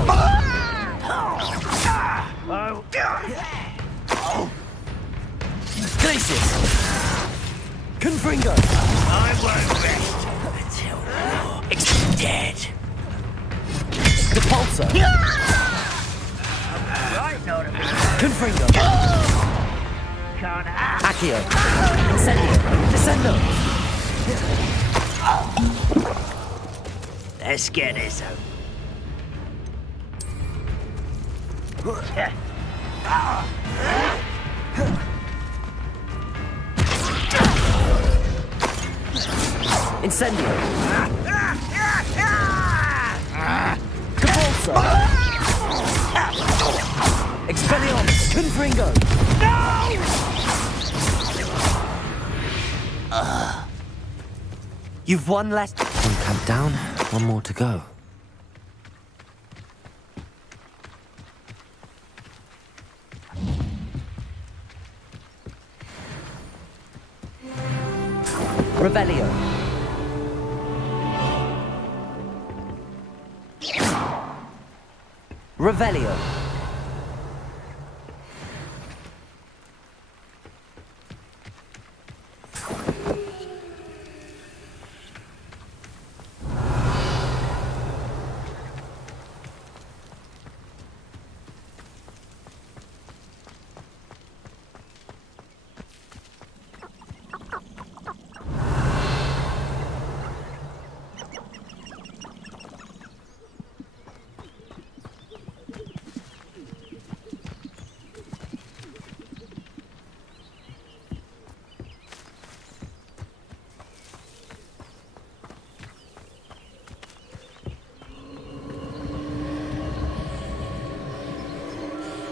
Glacius! Confringo! I won't rest until you're dead. Depulso! Right, Nora. Confringo! Can't Accio! Incendio! Descendo! Let's get this over. Incendio! Depulso! Expelliarmus! Confringo! You've one less. One camp down, one more to go. Revelio! Revelio!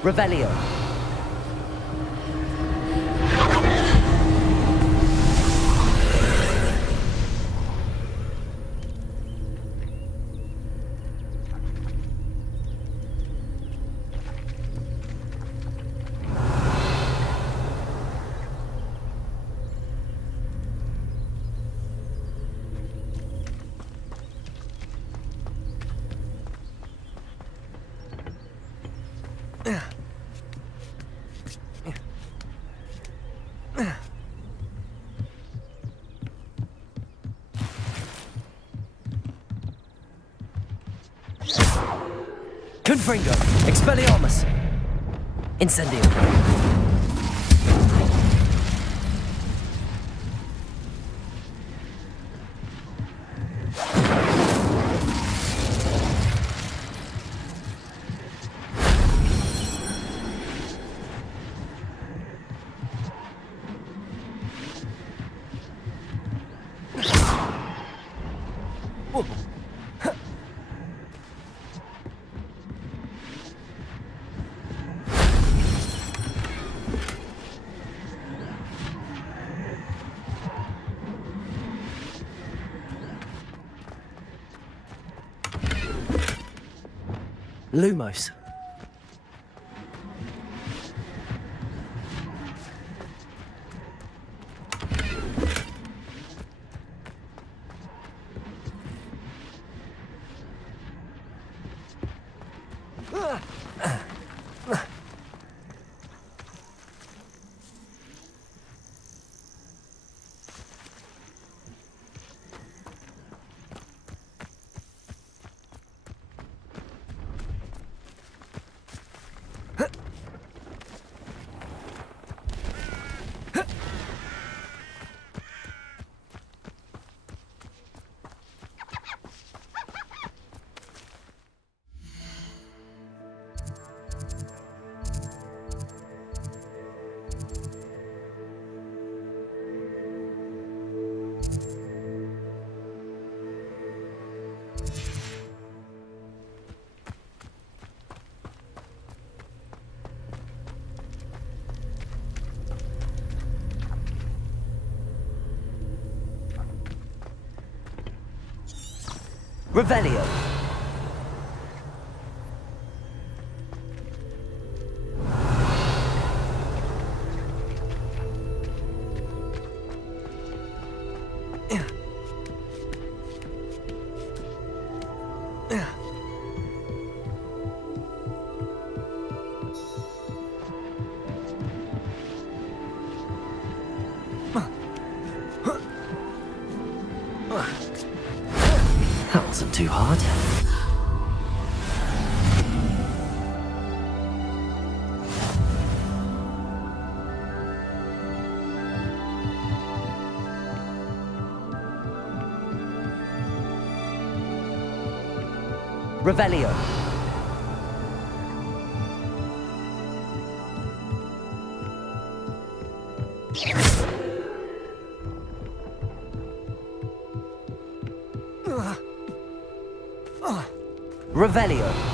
Revelio! Confringo! Expelliarmus! Incendium! Lumos. Revelio. That wasn't too hard. Revelio. Revelio.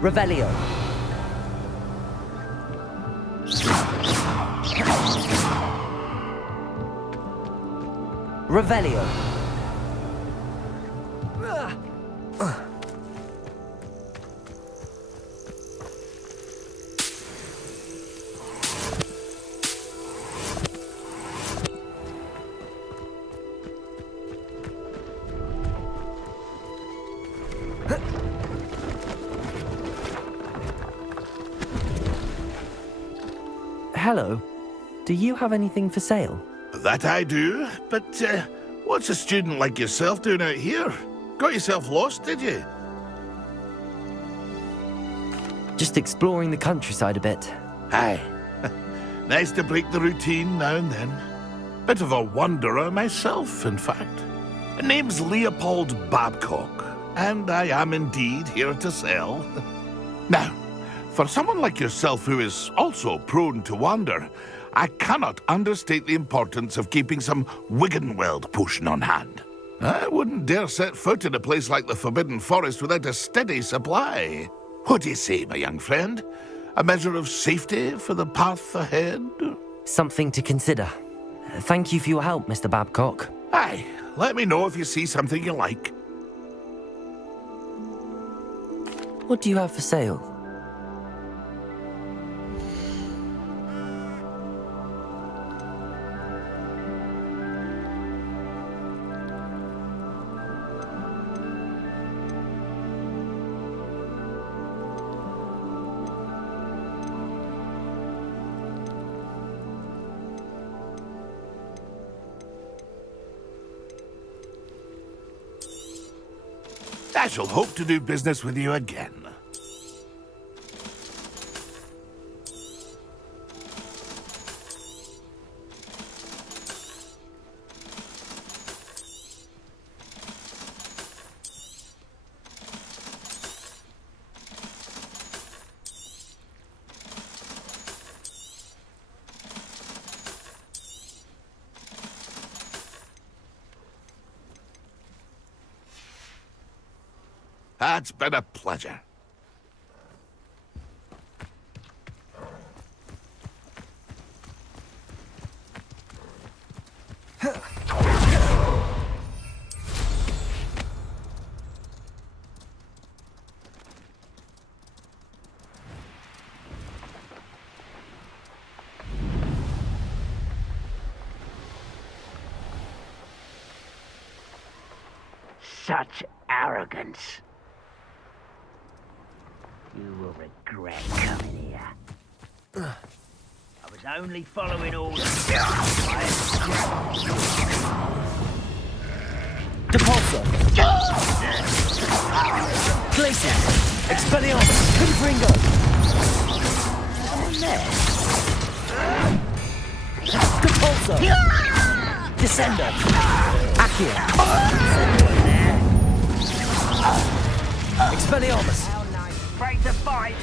Revelio. Revelio. Hello. Do you have anything for sale? That I do, but what's a student like yourself doing out here? Got yourself lost, did you? Just exploring the countryside a bit. Aye. Nice to break the routine now and then. Bit of a wanderer myself, in fact. Name's Leopold Babcock, and I am indeed here to sell. Now, for someone like yourself who is also prone to wander, I cannot understate the importance of keeping some Wiggenweld potion on hand. I wouldn't dare set foot in a place like the Forbidden Forest without a steady supply. What do you say, my young friend? A measure of safety for the path ahead? Something to consider. Thank you for your help, Mr. Babcock. Aye, let me know if you see something you like. What do you have for sale? I shall hope to do business with you again. It's been a pleasure. Such arrogance. You will regret coming here. I was only following orders. Depulso. Glacier. Expelliarmus. Confringo. Someone there. Depulso. Descendo. Accio. Expelliarmus. Break the fight.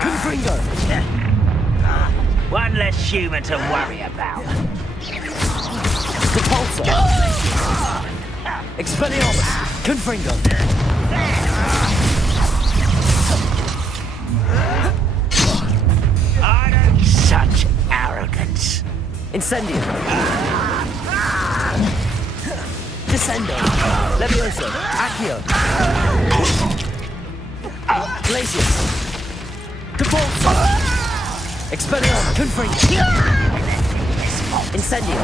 Confringo. One less human to worry about. Depulso. Expelliarmus. Confringo. Such arrogance. Incendio. Descendo. Levioso. Accio. Glacius. Depulso. Expelliarmus. Confringo. Incendio.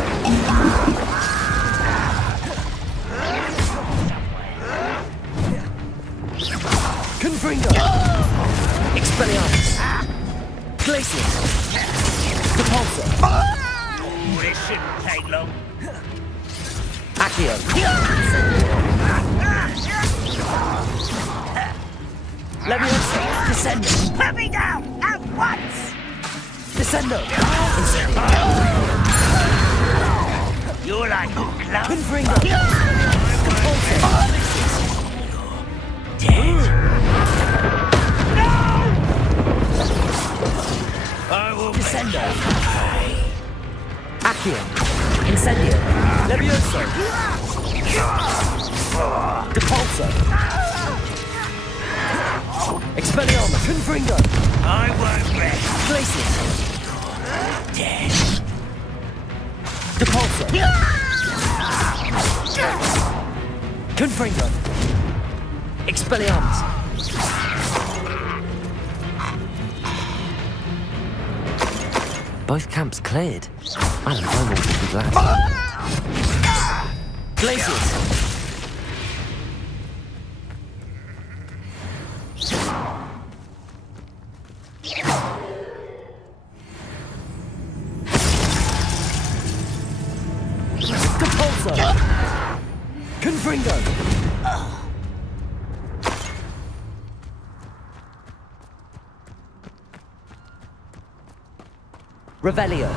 Confringo. Expelliarmus. Glacius. Depulso. This shouldn't take long. Accio. Levioso. Descendo. Put me down at once. Descendo. You're like a club. Confringo. Dead. I will Descendo. Accio. Incendio. Levioso. Depulso. Expelliarmus! Confringo! I won't rest. Glacius! Dead. Depulso! Confringo! Expelliarmus! Both camps cleared. Madam Beaumont would be glad. Glacius! Depulso! Confringo! Revelio.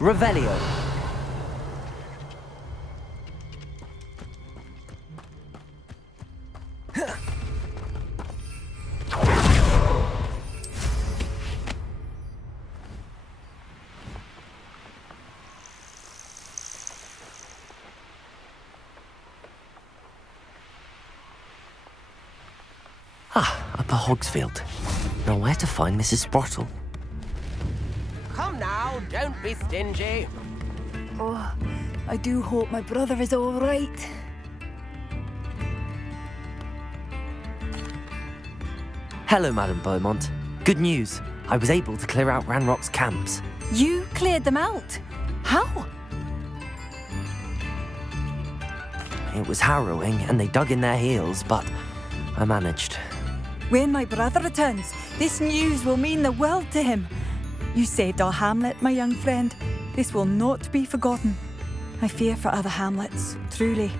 Revelio. Upper Hogsfield. Now where to find Mrs. Sprottle? Come now, don't be stingy. Oh, I do hope my brother is all right. Hello, Madam Beaumont. Good news. I was able to clear out Ranrock's camps. You cleared them out? How? It was harrowing, and they dug in their heels, but I managed. When my brother returns, this news will mean the world to him. You saved our hamlet, my young friend. This will not be forgotten. I fear for other hamlets, truly.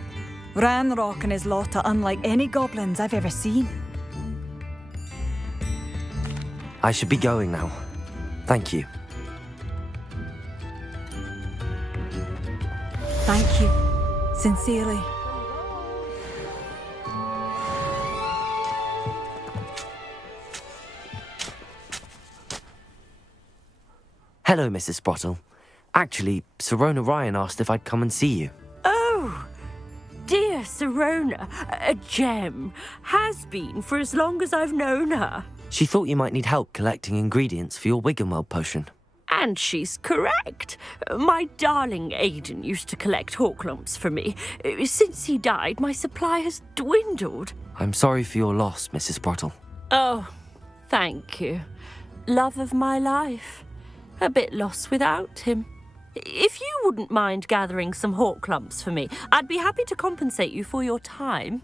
Ranrock and his lot are unlike any goblins I've ever seen. I should be going now. Thank you. Thank you. Sincerely. Hello, Mrs. Sprottle. Actually, Sirona Ryan asked if I'd come and see you. Oh, dear Sirona, a gem. Has been for as long as I've known her. She thought you might need help collecting ingredients for your Wiggenweld potion. And she's correct. My darling Aiden used to collect hawk lumps for me. Since he died, my supply has dwindled. I'm sorry for your loss, Mrs. Sprottle. Oh, thank you. Love of my life. A bit lost without him. If you wouldn't mind gathering some hawk lumps for me, I'd be happy to compensate you for your time.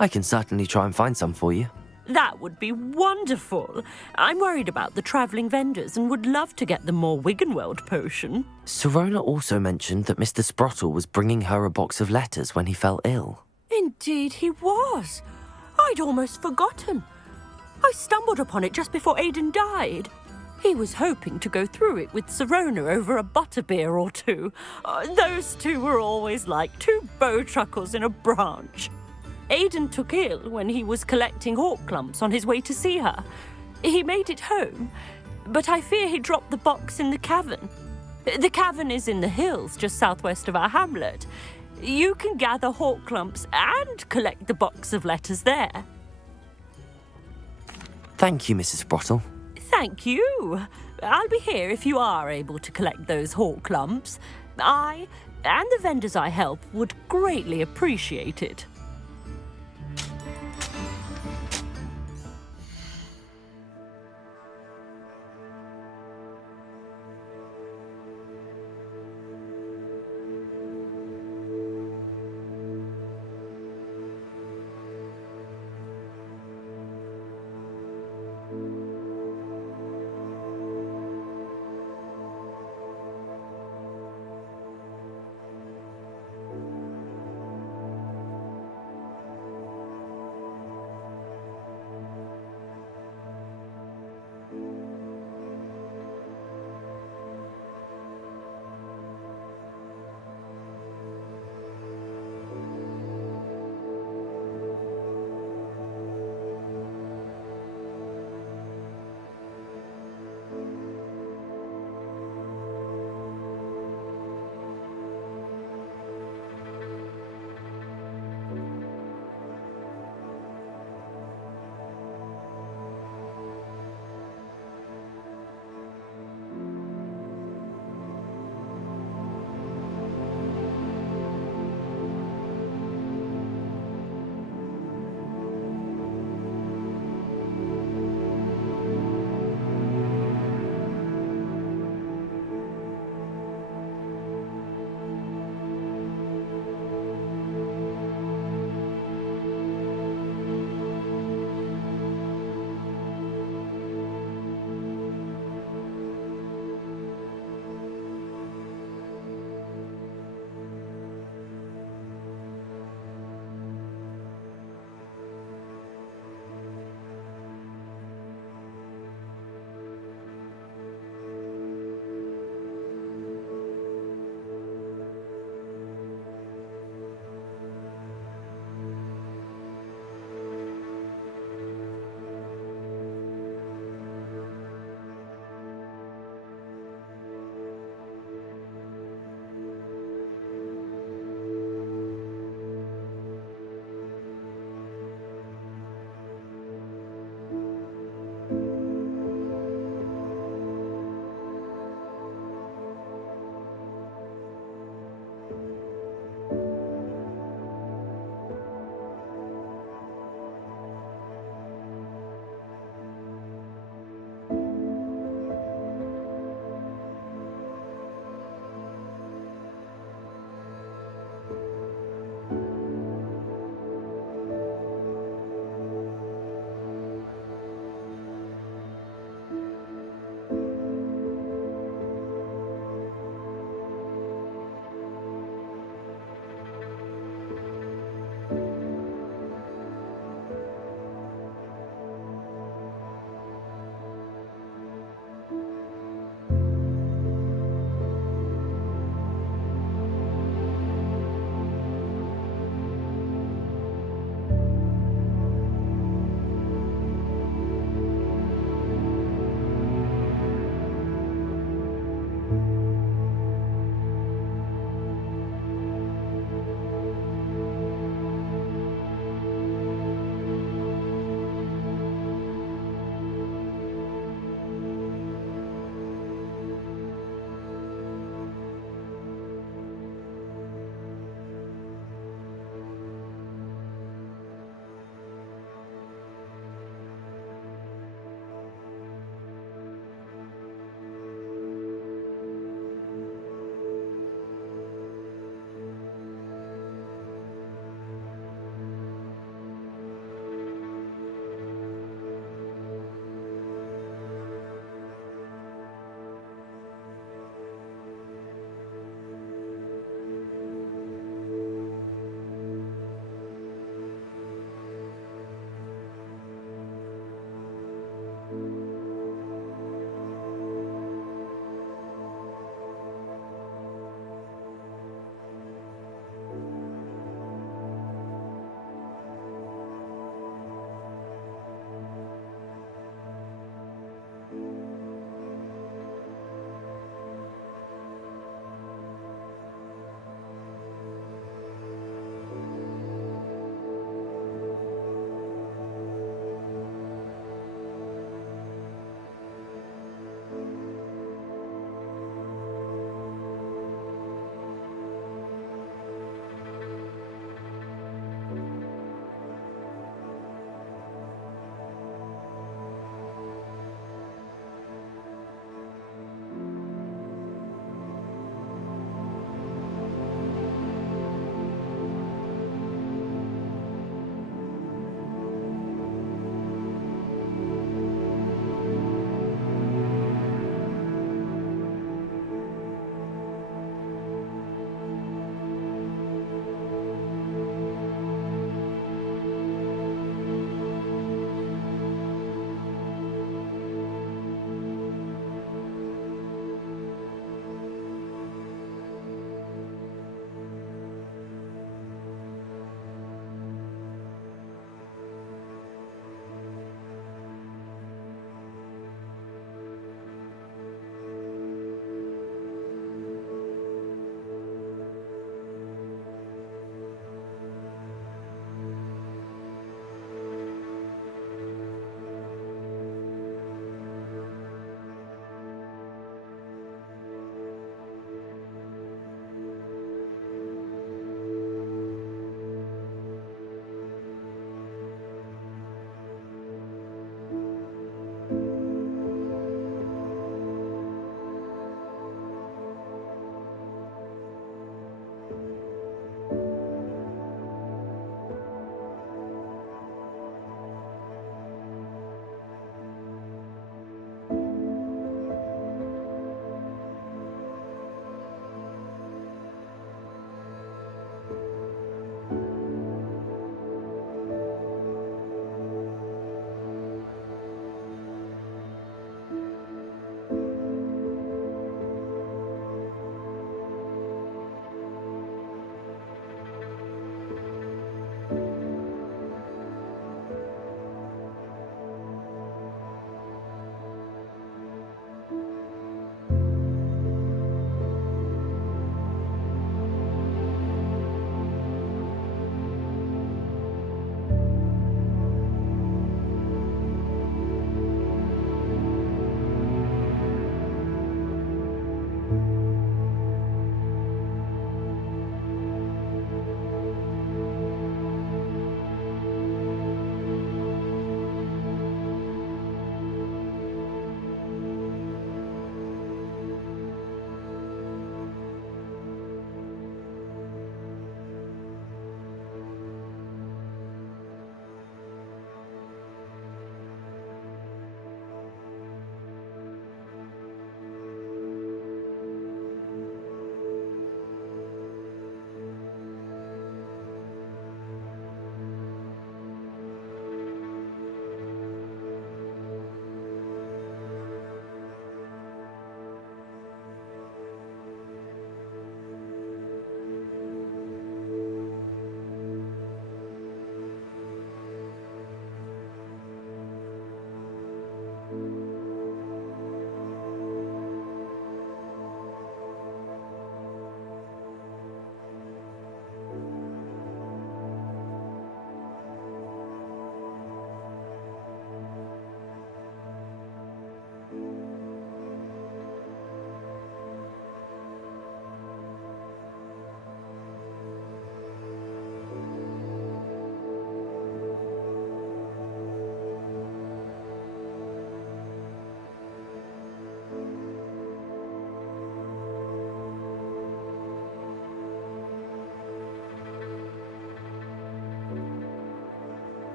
I can certainly try and find some for you. That would be wonderful. I'm worried about the travelling vendors and would love to get them more Wiggenweld potion. Sirona also mentioned that Mr. Sprottle was bringing her a box of letters when he fell ill. Indeed he was. I'd almost forgotten. I stumbled upon it just before Aiden died. He was hoping to go through it with Sirona over a butterbeer or two. Those two were always like two bowtruckles in a branch. Aiden took ill when he was collecting hawk clumps on his way to see her. He made it home, but I fear he dropped the box in the cavern. The cavern is in the hills just southwest of our hamlet. You can gather hawk clumps and collect the box of letters there. Thank you, Mrs. Sprottle. Thank you. I'll be here if you are able to collect those hawk lumps. I and the vendors I help would greatly appreciate it.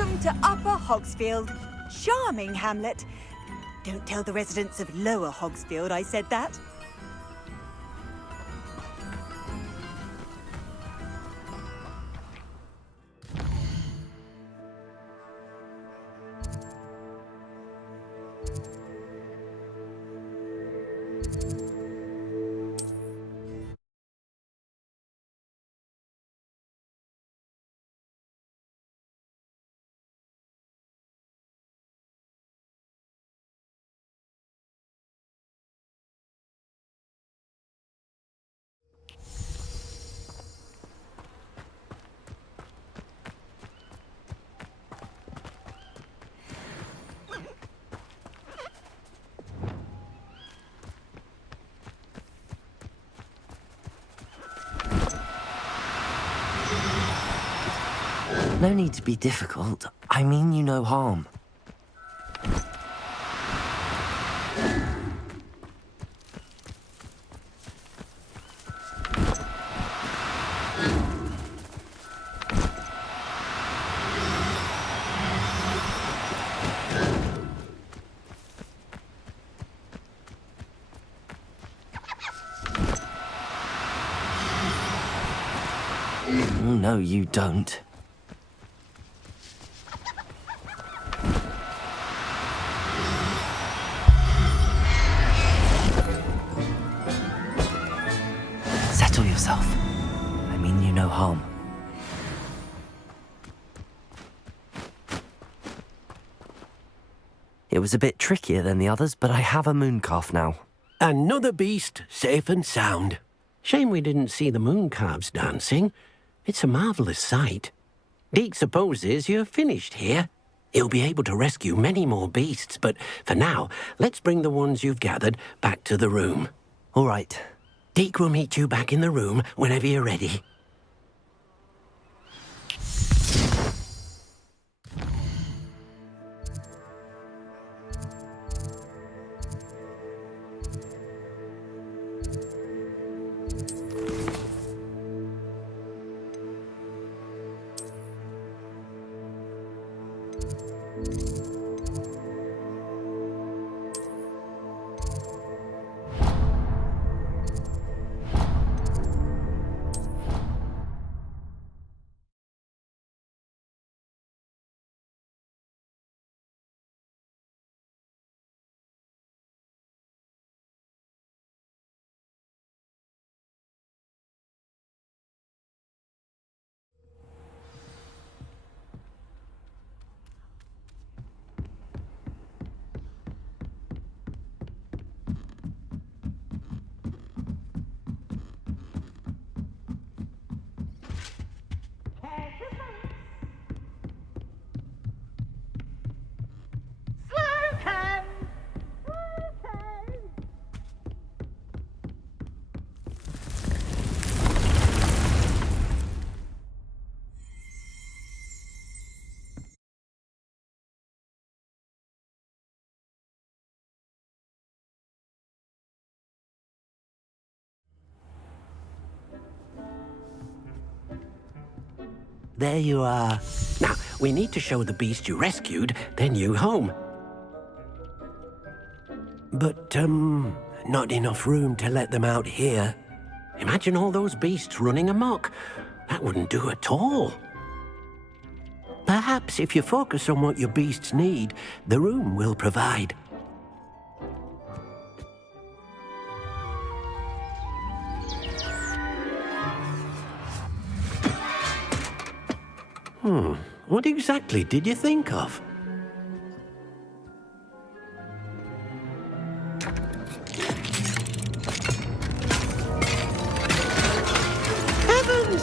Welcome to Upper Hogsfield. Charming hamlet. Don't tell the residents of Lower Hogsfield I said that. No need to be difficult. I mean you no harm. No, you don't. Settle yourself. I mean you no harm. It was a bit trickier than the others, but I have a mooncalf now. Another beast, safe and sound. Shame we didn't see the mooncalves dancing. It's a marvellous sight. Deke supposes you're finished here. He'll be able to rescue many more beasts, but for now, let's bring the ones you've gathered back to the room. All right. Deke will meet you back in the room whenever you're ready. There you are. Now, we need to show the beast you rescued their new home. But, not enough room to let them out here. Imagine all those beasts running amok. That wouldn't do at all. Perhaps if you focus on what your beasts need, the room will provide. What exactly did you think of? Heavens!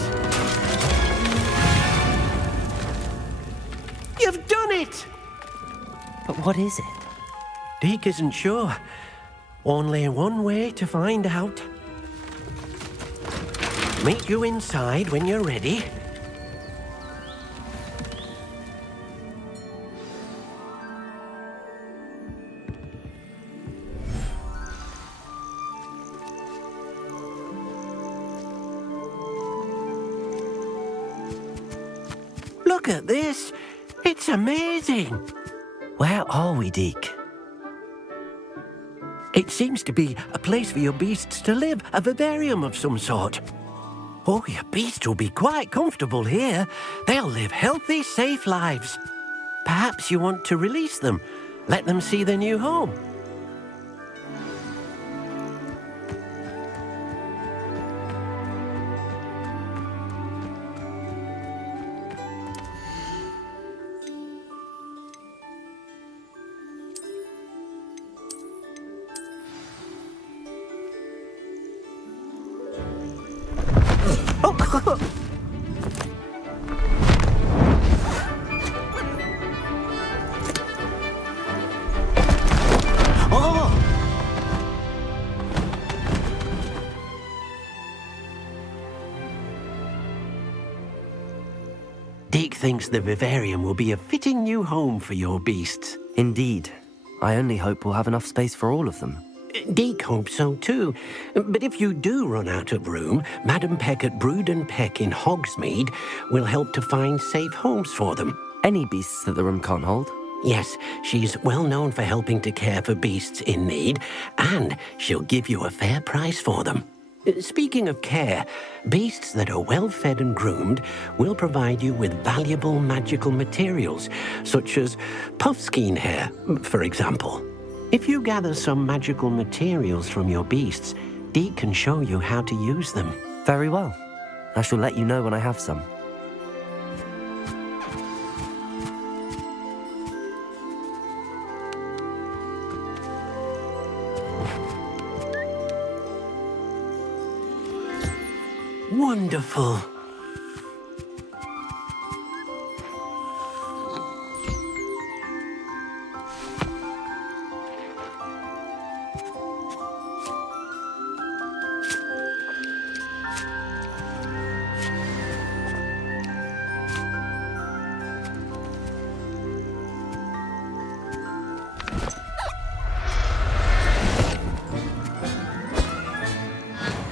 You've done it! But what is it? Deke isn't sure. Only one way to find out. Meet you inside when you're ready. Look at this. It's It's amazing. Where are we, Deke? It seems to be a place for your beasts to live, a vivarium of some sort. Oh, your beasts will be quite comfortable here. They'll live healthy, safe lives. Perhaps you want to release them, let them see their new home. Deke thinks the vivarium will be a fitting new home for your beasts. Indeed. I only hope we'll have enough space for all of them. Deke hopes so too. But if you do run out of room, Madam Peck at Brood and Peck in Hogsmeade will help to find safe homes for them. Any beasts that the room can't hold? Yes, she's well known for helping to care for beasts in need, and she'll give you a fair price for them. Speaking of care, beasts that are well fed and groomed will provide you with valuable magical materials, such as puffskein hair, for example. If you gather some magical materials from your beasts, Deke can show you how to use them. Very well. I shall let you know when I have some. Wonderful.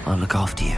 I'll look after you.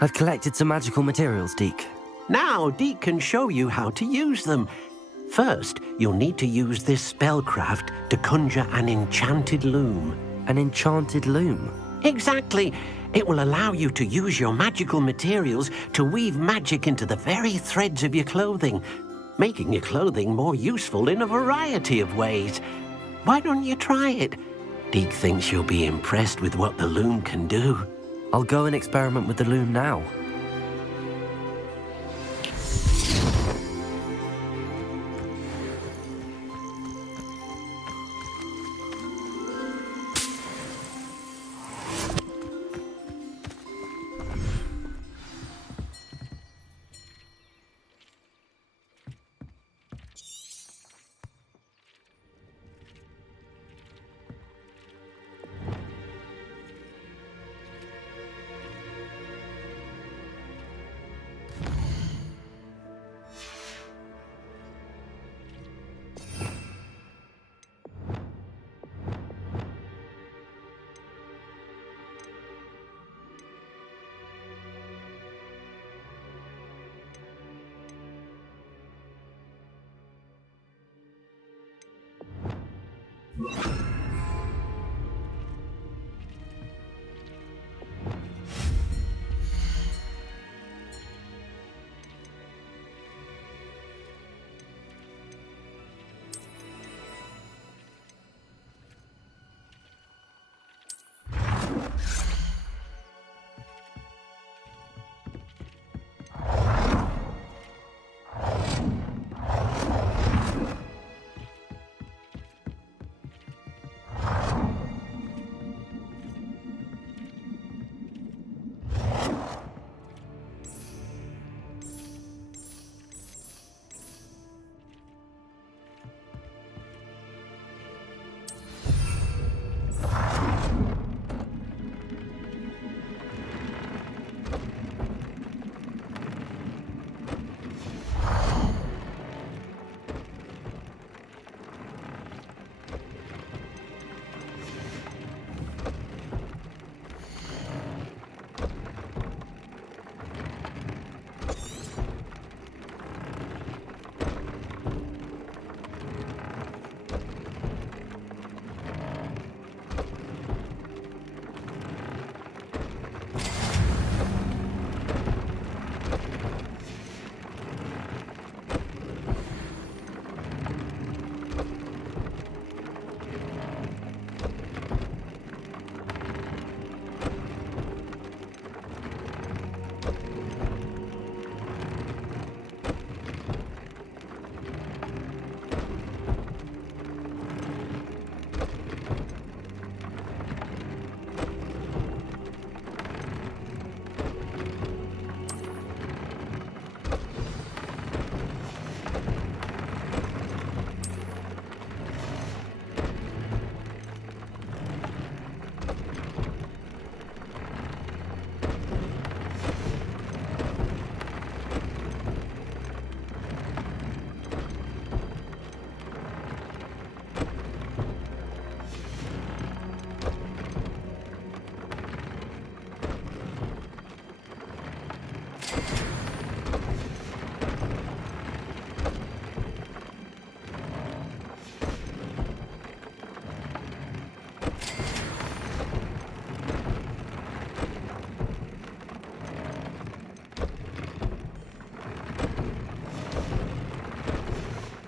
I've collected some magical materials, Deke. Now Deke can show you how to use them. First, you'll need to use this spellcraft to conjure an enchanted loom. An enchanted loom? Exactly. It will allow you to use your magical materials to weave magic into the very threads of your clothing, making your clothing more useful in a variety of ways. Why don't you try it? Deke thinks you'll be impressed with what the loom can do. I'll go and experiment with the loom now.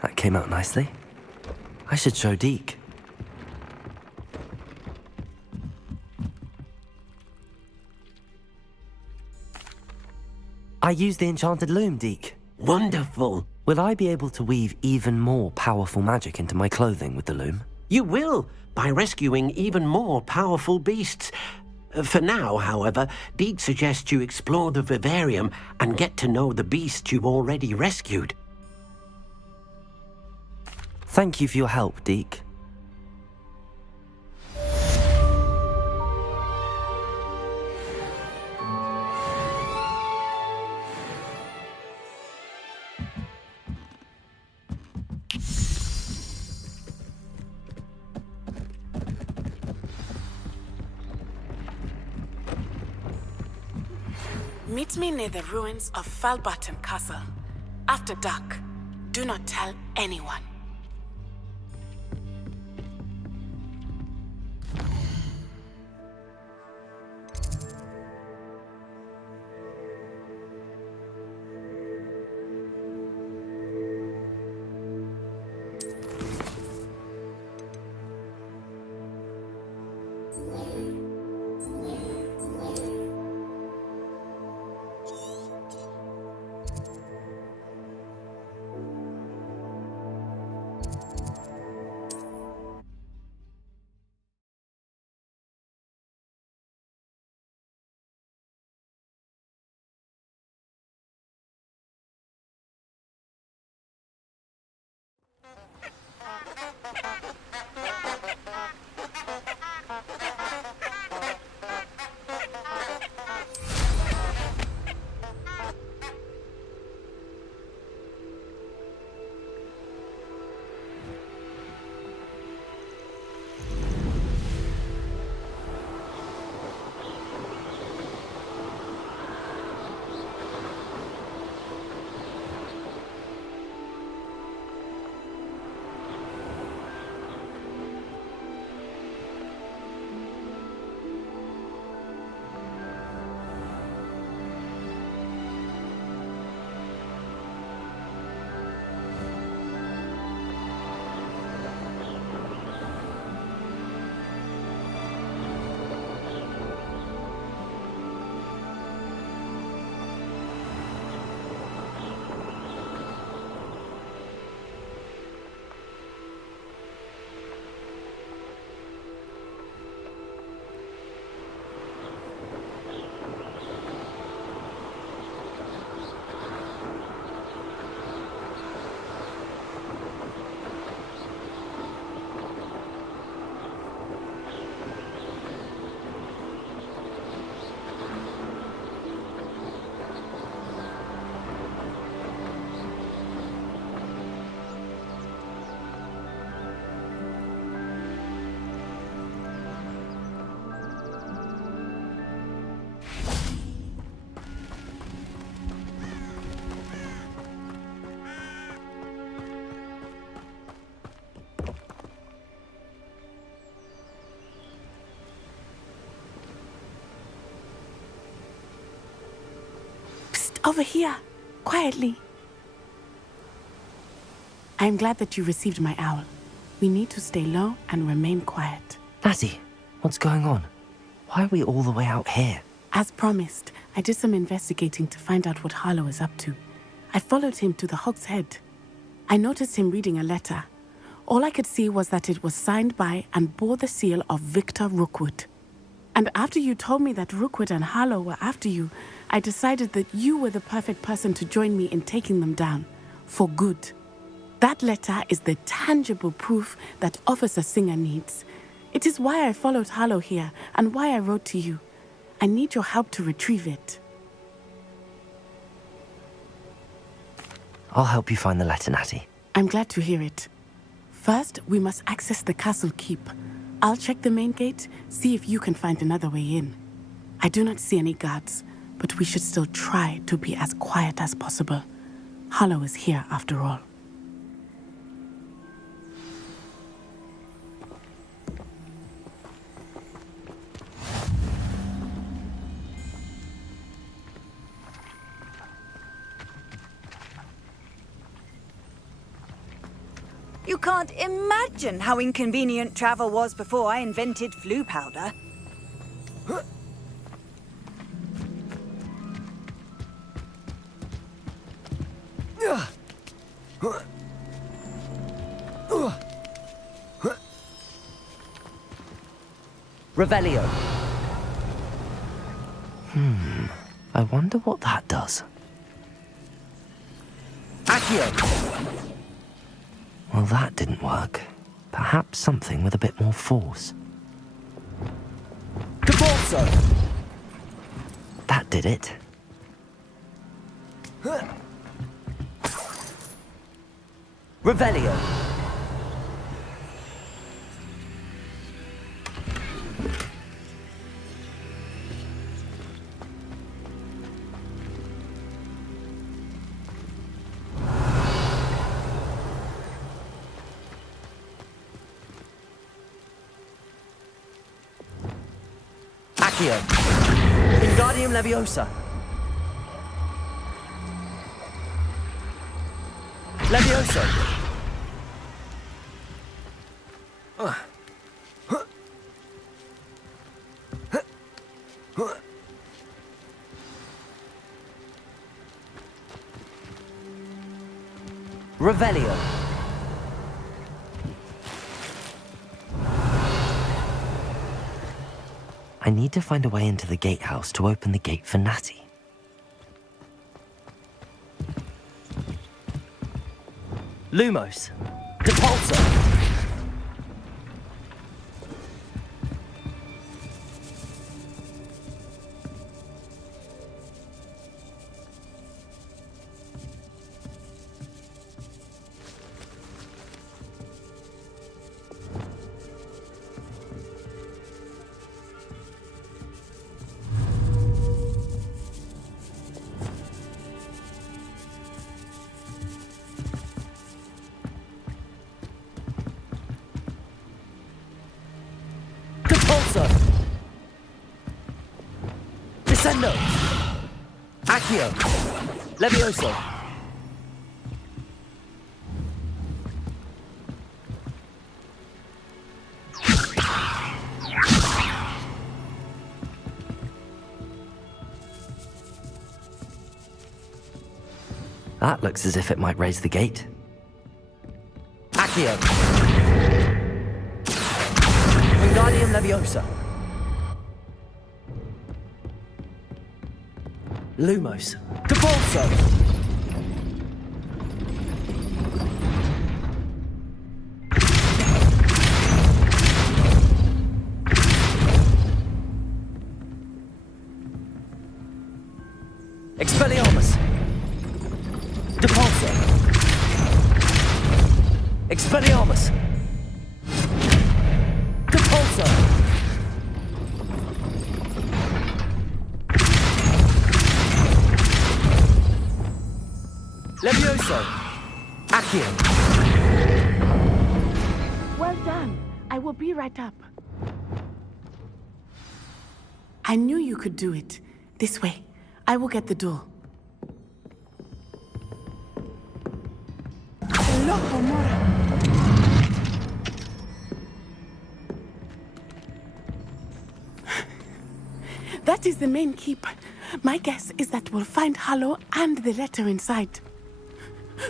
That came out nicely. I should show Deke. I used the enchanted loom, Deke. Wonderful. Will I be able to weave even more powerful magic into my clothing with the loom? You will, by rescuing even more powerful beasts. For now, however, Deke suggests you explore the vivarium and get to know the beasts you've already rescued. Thank you for your help, Deke. Meet me near the ruins of Falbaton Castle. After dark. Do not tell anyone. Over here, quietly. I'm glad that you received my owl. We need to stay low and remain quiet. Natty, what's going on? Why are we all the way out here? As promised, I did some investigating to find out what Harlow is up to. I followed him to the Hog's Head. I noticed him reading a letter. All I could see was that it was signed by and bore the seal of Victor Rookwood. And after you told me that Rookwood and Harlow were after you, I decided that you were the perfect person to join me in taking them down. For good. That letter is the tangible proof that Officer Singer needs. It is why I followed Harlow here and why I wrote to you. I need your help to retrieve it. I'll help you find the letter, Natty. I'm glad to hear it. First, we must access the castle keep. I'll check the main gate, see if you can find another way in. I do not see any guards, but we should still try to be as quiet as possible. Harlow is here after all. You can't imagine how inconvenient travel was before I invented flu powder. Revelio. I wonder what that does. Accio. Well, that didn't work. Perhaps something with a bit more force. Caborso. That did it. Revelio. Accio. Wingardium Leviosa. Levioso. Revelio. I need to find a way into the gatehouse to open the gate for Natty. Lumos. Depulso. Depulso. Descendo. Accio. Levioso. That looks as if it might raise the gate. Accio. Wingardium Leviosa. Lumos. Depulso. Expelliarmus. Depulso. Expelliarmus. Depulso. Levioso. Accio. Well done. I will be right up. I knew you could do it. This way. I will get the door. Aloha, Mora. That is the main keep. My guess is that we'll find Hallow and the letter inside.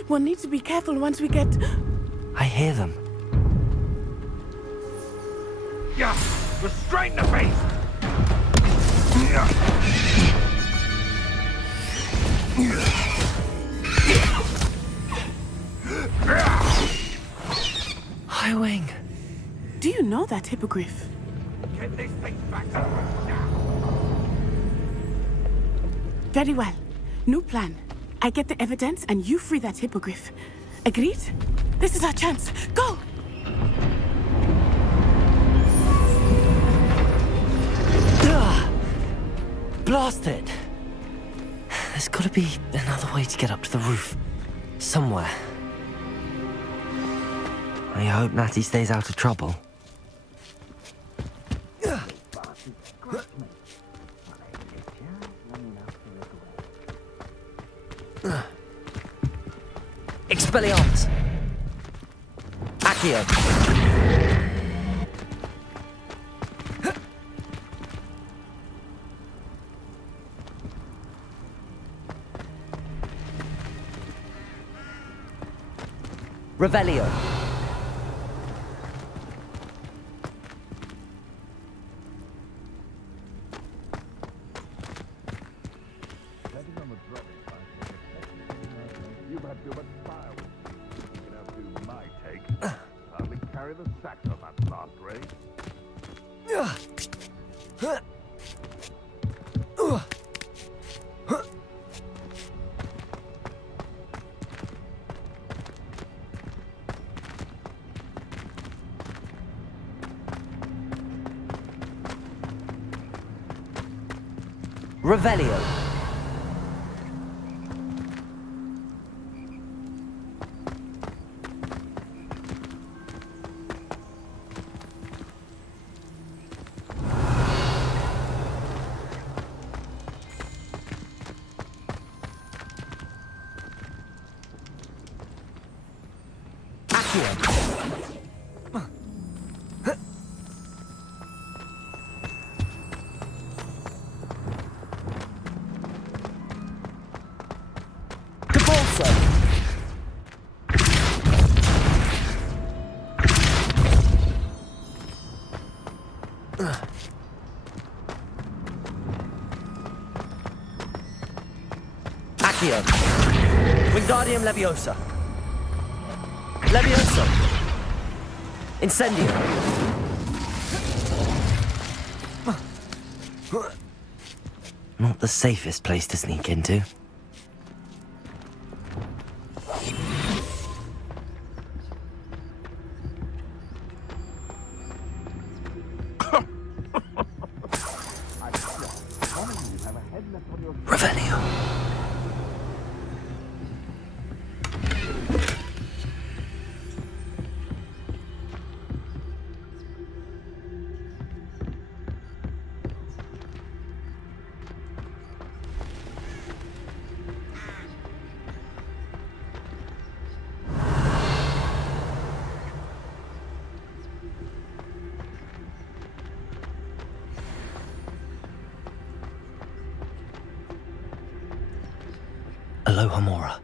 We'll need to be careful once we get... I hear them. Yeah, restrain the beast! High Wing. Do you know that hippogriff? Get this thing back to us now! Very well. New plan. I get the evidence and you free that hippogriff. Agreed? This is our chance. Go! Blast it! There's gotta be another way to get up to the roof. Somewhere. I hope Natty stays out of trouble. Expelliarmus! Accio! Revelio! You've had too much style. You can have to my take. Hardly carry the sacks on that last race. Revelio! Accio! Wingardium Leviosa! Leviosa! Incendio! Not the safest place to sneak into. Revelio. Aloha Mora.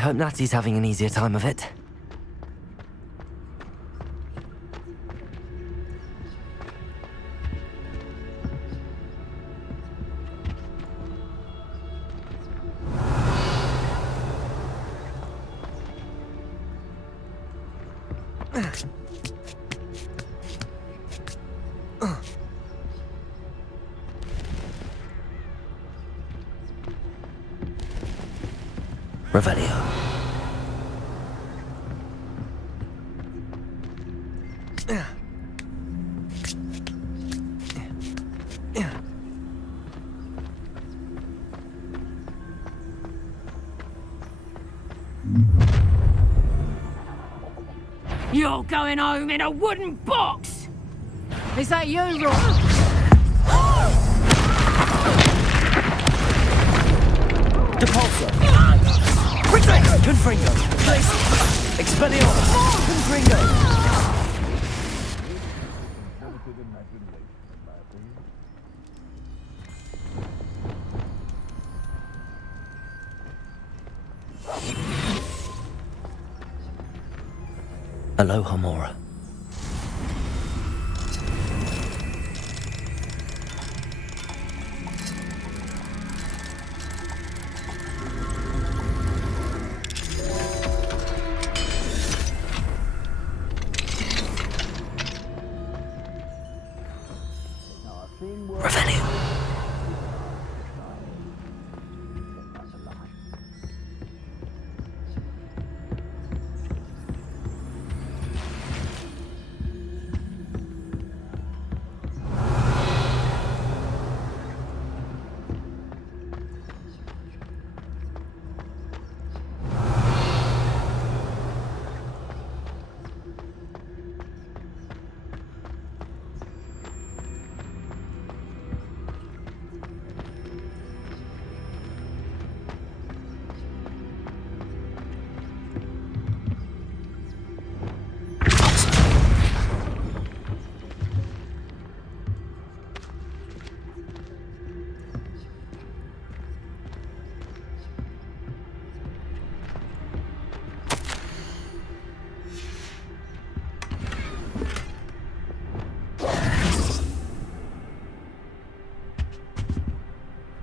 hope Natty's having an easier time of it. Revelio. You're going home in a wooden box! Is that you, Rob? Depulso! Retreat! Confringo! Place! Expelliarmus! Confringo! Aloha, Mora. Revelio.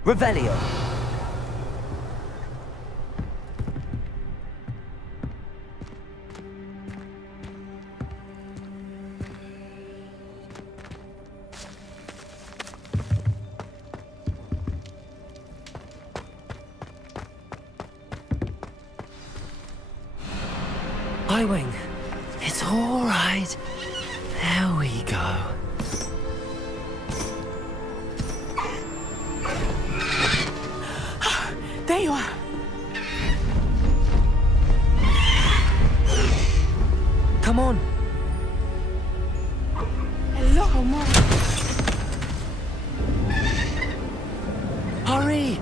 Revelio. I-Wing. It's all right. There we go. There you are. Come on. Hello, Mom. Hurry.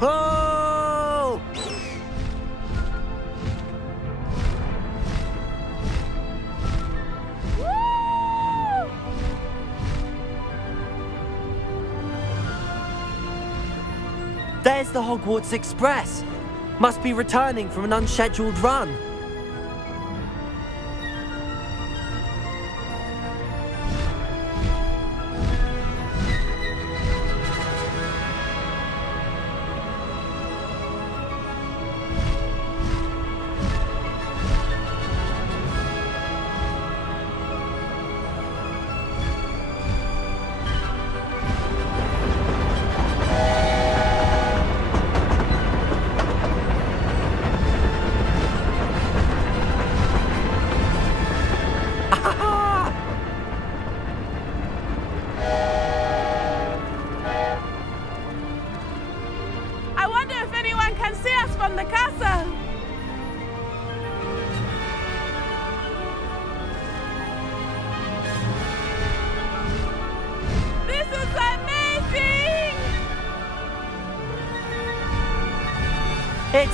Oh! There's the Hogwarts Express. Must be returning from an unscheduled run.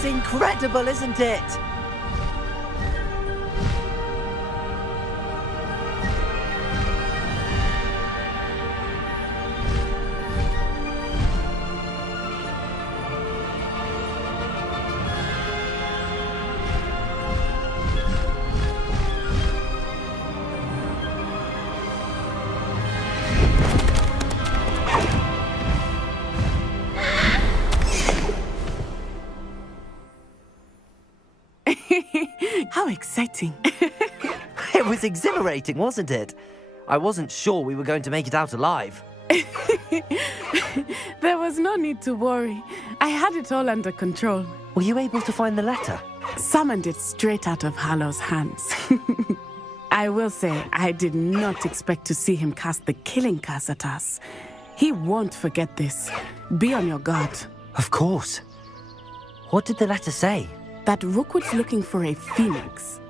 It's incredible, isn't it? How exciting. It was exhilarating, wasn't it? I wasn't sure we were going to make it out alive. There was no need to worry. I had it all under control. Were you able to find the letter? Summoned it straight out of Harlow's hands. I will say, I did not expect to see him cast the killing curse at us. He won't forget this. Be on your guard. Of course. What did the letter say? That Rookwood's looking for a phoenix.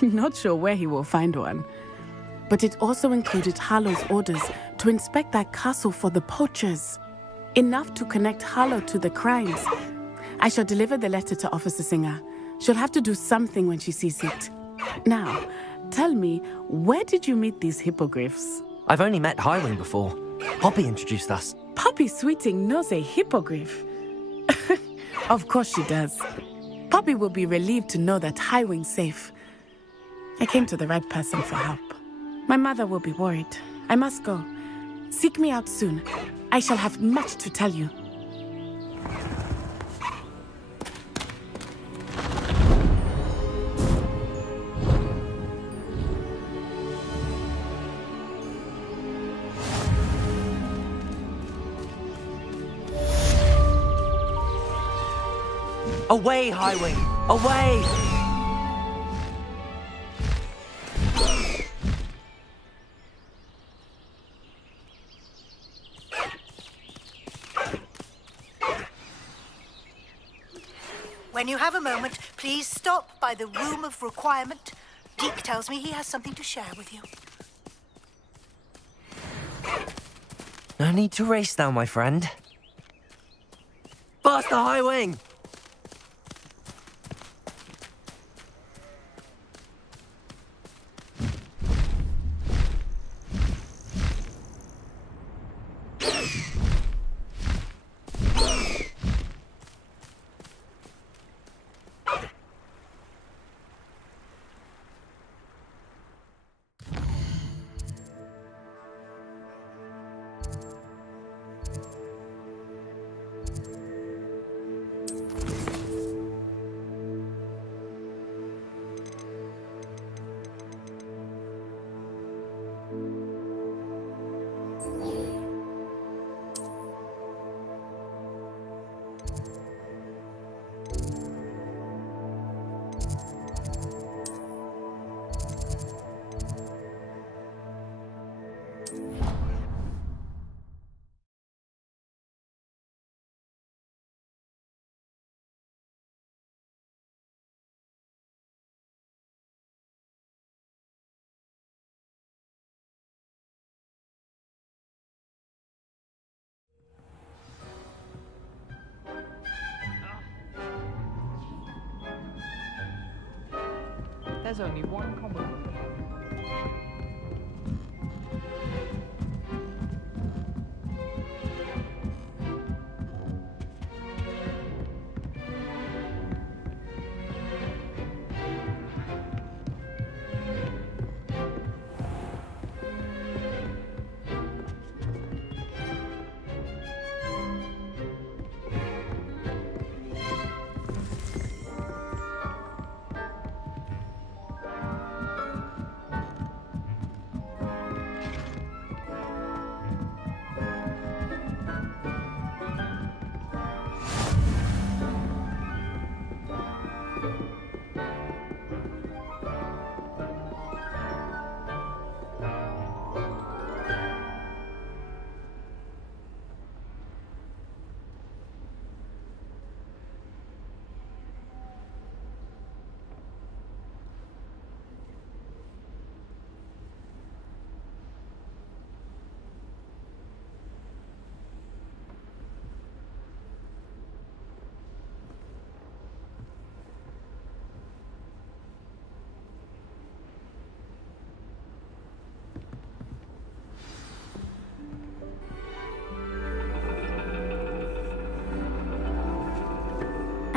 Not sure where he will find one. But it also included Harlow's orders to inspect that castle for the poachers. Enough to connect Harlow to the crimes. I shall deliver the letter to Officer Singer. She'll have to do something when she sees it. Now, tell me, where did you meet these hippogriffs? I've only met Highwing before. Poppy introduced us. Poppy Sweeting knows a hippogriff. Of course she does. Poppy will be relieved to know that Highwing's safe. I came to the right person for help. My mother will be worried. I must go. Seek me out soon. I shall have much to tell you. Away, Highwing! Away! When you have a moment, please stop by the Room of Requirement. Deke tells me he has something to share with you. No need to race now, my friend. Faster, Highwing! There's only one common room.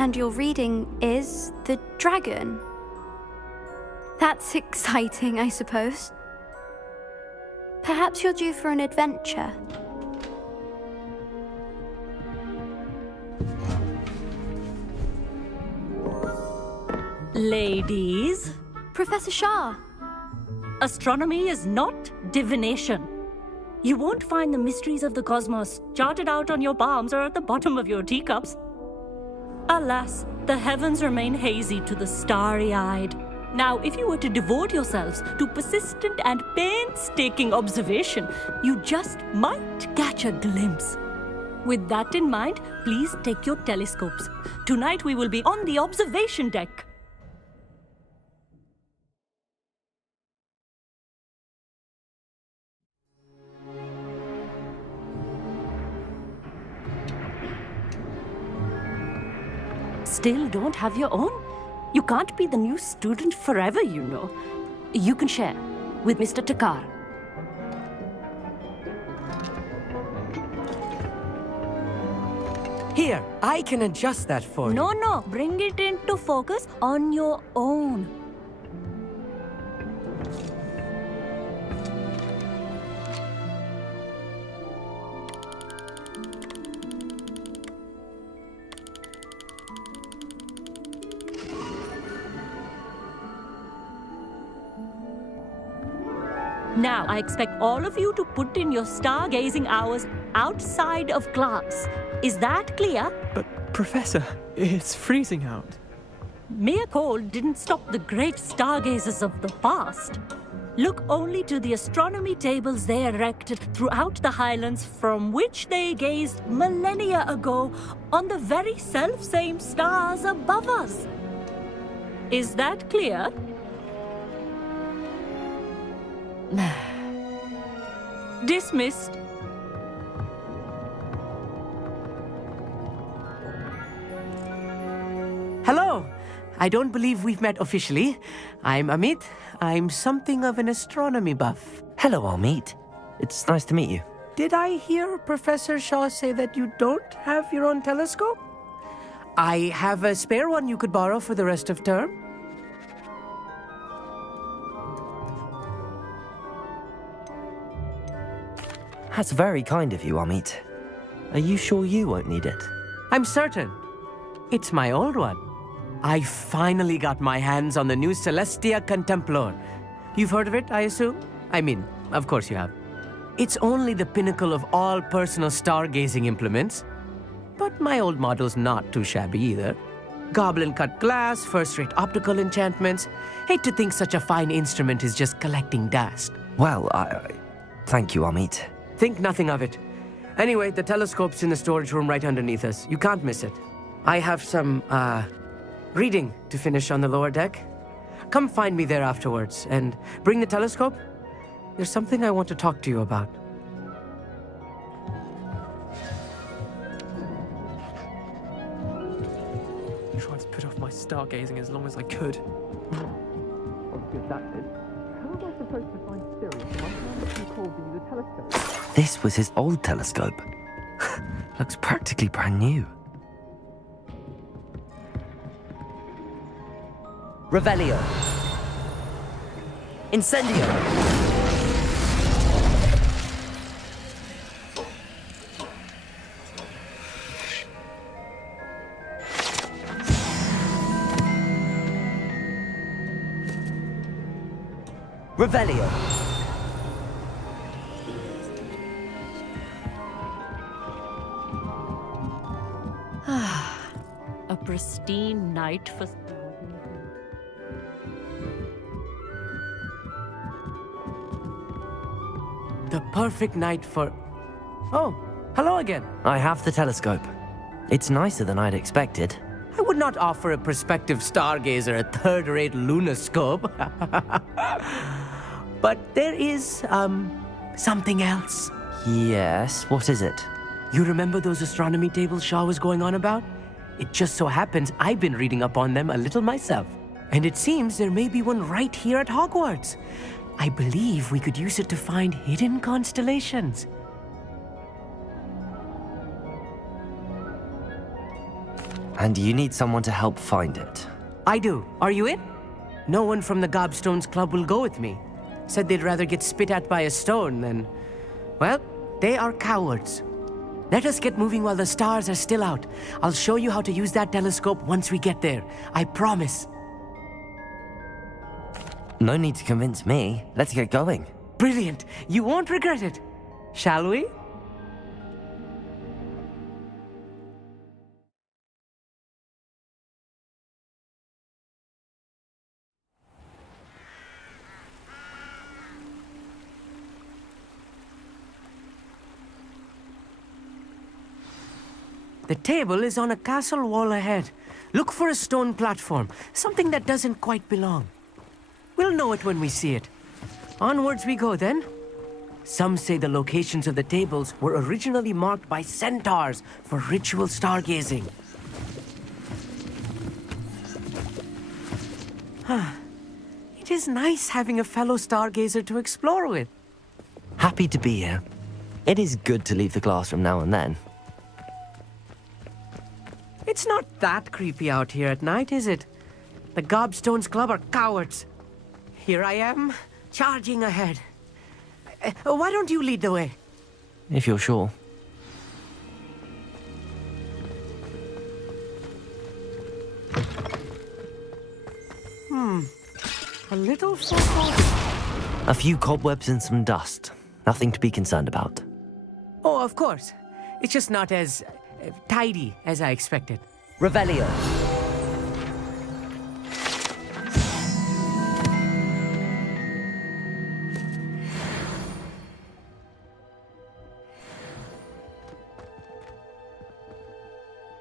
And your reading is the dragon. That's exciting, I suppose. Perhaps you're due for an adventure. Ladies. Professor Shah. Astronomy is not divination. You won't find the mysteries of the cosmos charted out on your palms or at the bottom of your teacups. Alas, the heavens remain hazy to the starry-eyed. Now, if you were to devote yourselves to persistent and painstaking observation, you just might catch a glimpse. With that in mind, please take your telescopes. Tonight we will be on the observation deck. Still don't have your own? You can't be the new student forever, you know. You can share with Mr. Takar. Here, I can adjust that for you. No, bring it into focus on your own. Now, I expect all of you to put in your stargazing hours outside of class. Is that clear? But, Professor, it's freezing out. Mere cold didn't stop the great stargazers of the past. Look only to the astronomy tables they erected throughout the highlands from which they gazed millennia ago on the very self-same stars above us. Is that clear? Dismissed. Hello. I don't believe we've met officially. I'm Amit. I'm something of an astronomy buff. Hello, Amit. It's nice to meet you. Did I hear Professor Shaw say that you don't have your own telescope? I have a spare one you could borrow for the rest of term. That's very kind of you, Amit. Are you sure you won't need it? I'm certain. It's my old one. I finally got my hands on the new Celestia Contemplar. You've heard of it, I assume? I mean, of course you have. It's only the pinnacle of all personal stargazing implements. But my old model's not too shabby either. Goblin-cut glass, first-rate optical enchantments. Hate to think such a fine instrument is just collecting dust. Well, thank you, Amit. Think nothing of it. Anyway, the telescope's in the storage room right underneath us. You can't miss it. I have some, reading to finish on the lower deck. Come find me there afterwards, and bring the telescope. There's something I want to talk to you about. I tried to put off my stargazing as long as I could. What good that did. How am I supposed to find Sirius if I'm not holding the telescope? This was his old telescope. Looks practically brand new. Revelio. Incendio. Revelio. A pristine night for... The perfect night for... Oh, hello again. I have the telescope. It's nicer than I'd expected. I would not offer a prospective stargazer a third-rate lunoscope. But there is, something else. Yes, what is it? You remember those astronomy tables Shaw was going on about? It just so happens I've been reading up on them a little myself. And it seems there may be one right here at Hogwarts. I believe we could use it to find hidden And you need someone to help find it. I do. Are you in? No one from the Gobstones Club will go with me. Said they'd rather get spit at by a stone than... Well, they are cowards. Let us get moving while the stars are still out. I'll show you how to use that telescope once we get there. I promise. No need to convince me. Let's get going. Brilliant. You won't regret it. Shall we? The table is on a castle wall ahead. Look for a stone platform, something that doesn't quite belong. We'll know it when we see it. Onwards we go then. Some say the locations of the tables were originally marked by centaurs for ritual stargazing. It is nice having a fellow stargazer to explore with. Happy to be here. It is good to leave the classroom now and then. It's not that creepy out here at night, is it? The Gobstones Club are cowards. Here I am, charging ahead. Why don't you lead the way? If you're sure. A little foreboding. A few cobwebs and some dust. Nothing to be concerned about. Oh, of course. It's just not as tidy as I expected. Revelio.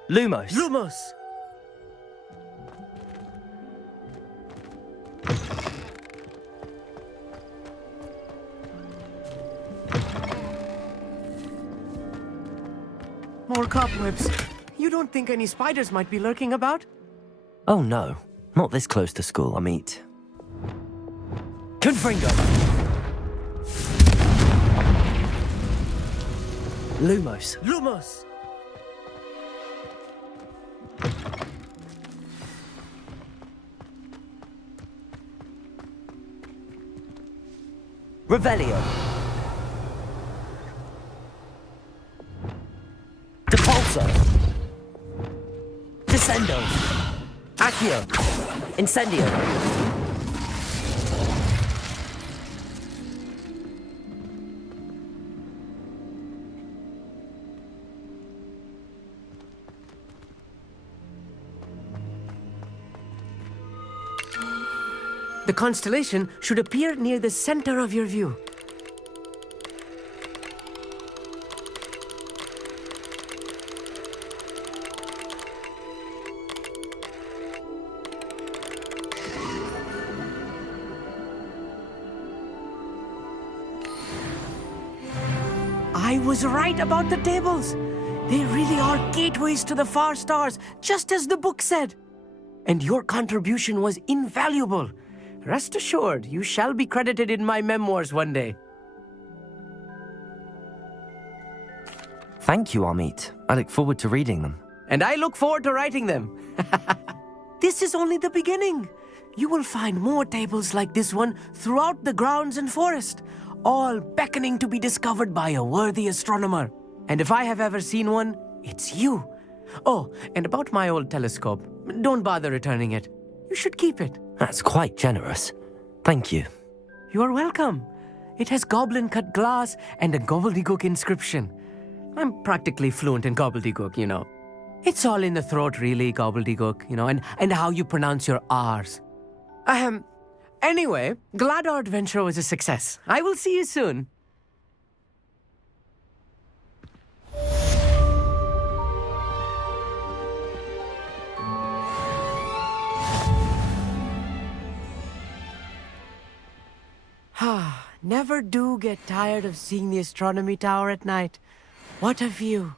Lumos. Lumos! More cobwebs. You don't think any spiders might be lurking about? Oh no, not this close to school, I meet. Confringo! Lumos. Lumos! Revelio. Depulso. Descendo. Accio. Incendio. The constellation should appear near the center of your view. I was right about the tables. They really are gateways to the far stars, just as the book said. And your contribution was invaluable. Rest assured, you shall be credited in my memoirs one day. Thank you, Amit. I look forward to reading them. And I look forward to writing them. This is only the beginning. You will find more tables like this one throughout the grounds and forest, all beckoning to be discovered by a worthy astronomer. And if I have ever seen one, it's you. Oh, and about my old telescope, don't bother returning it. You should keep it. That's quite generous. Thank you. You are welcome. It has goblin-cut glass and a gobbledygook inscription. I'm practically fluent in gobbledygook, you know. It's all in the throat, really, gobbledygook, you know, and how you pronounce your R's. Anyway, glad our adventure was a success. I will see you soon. Never do get tired of seeing the astronomy tower at night. What a view.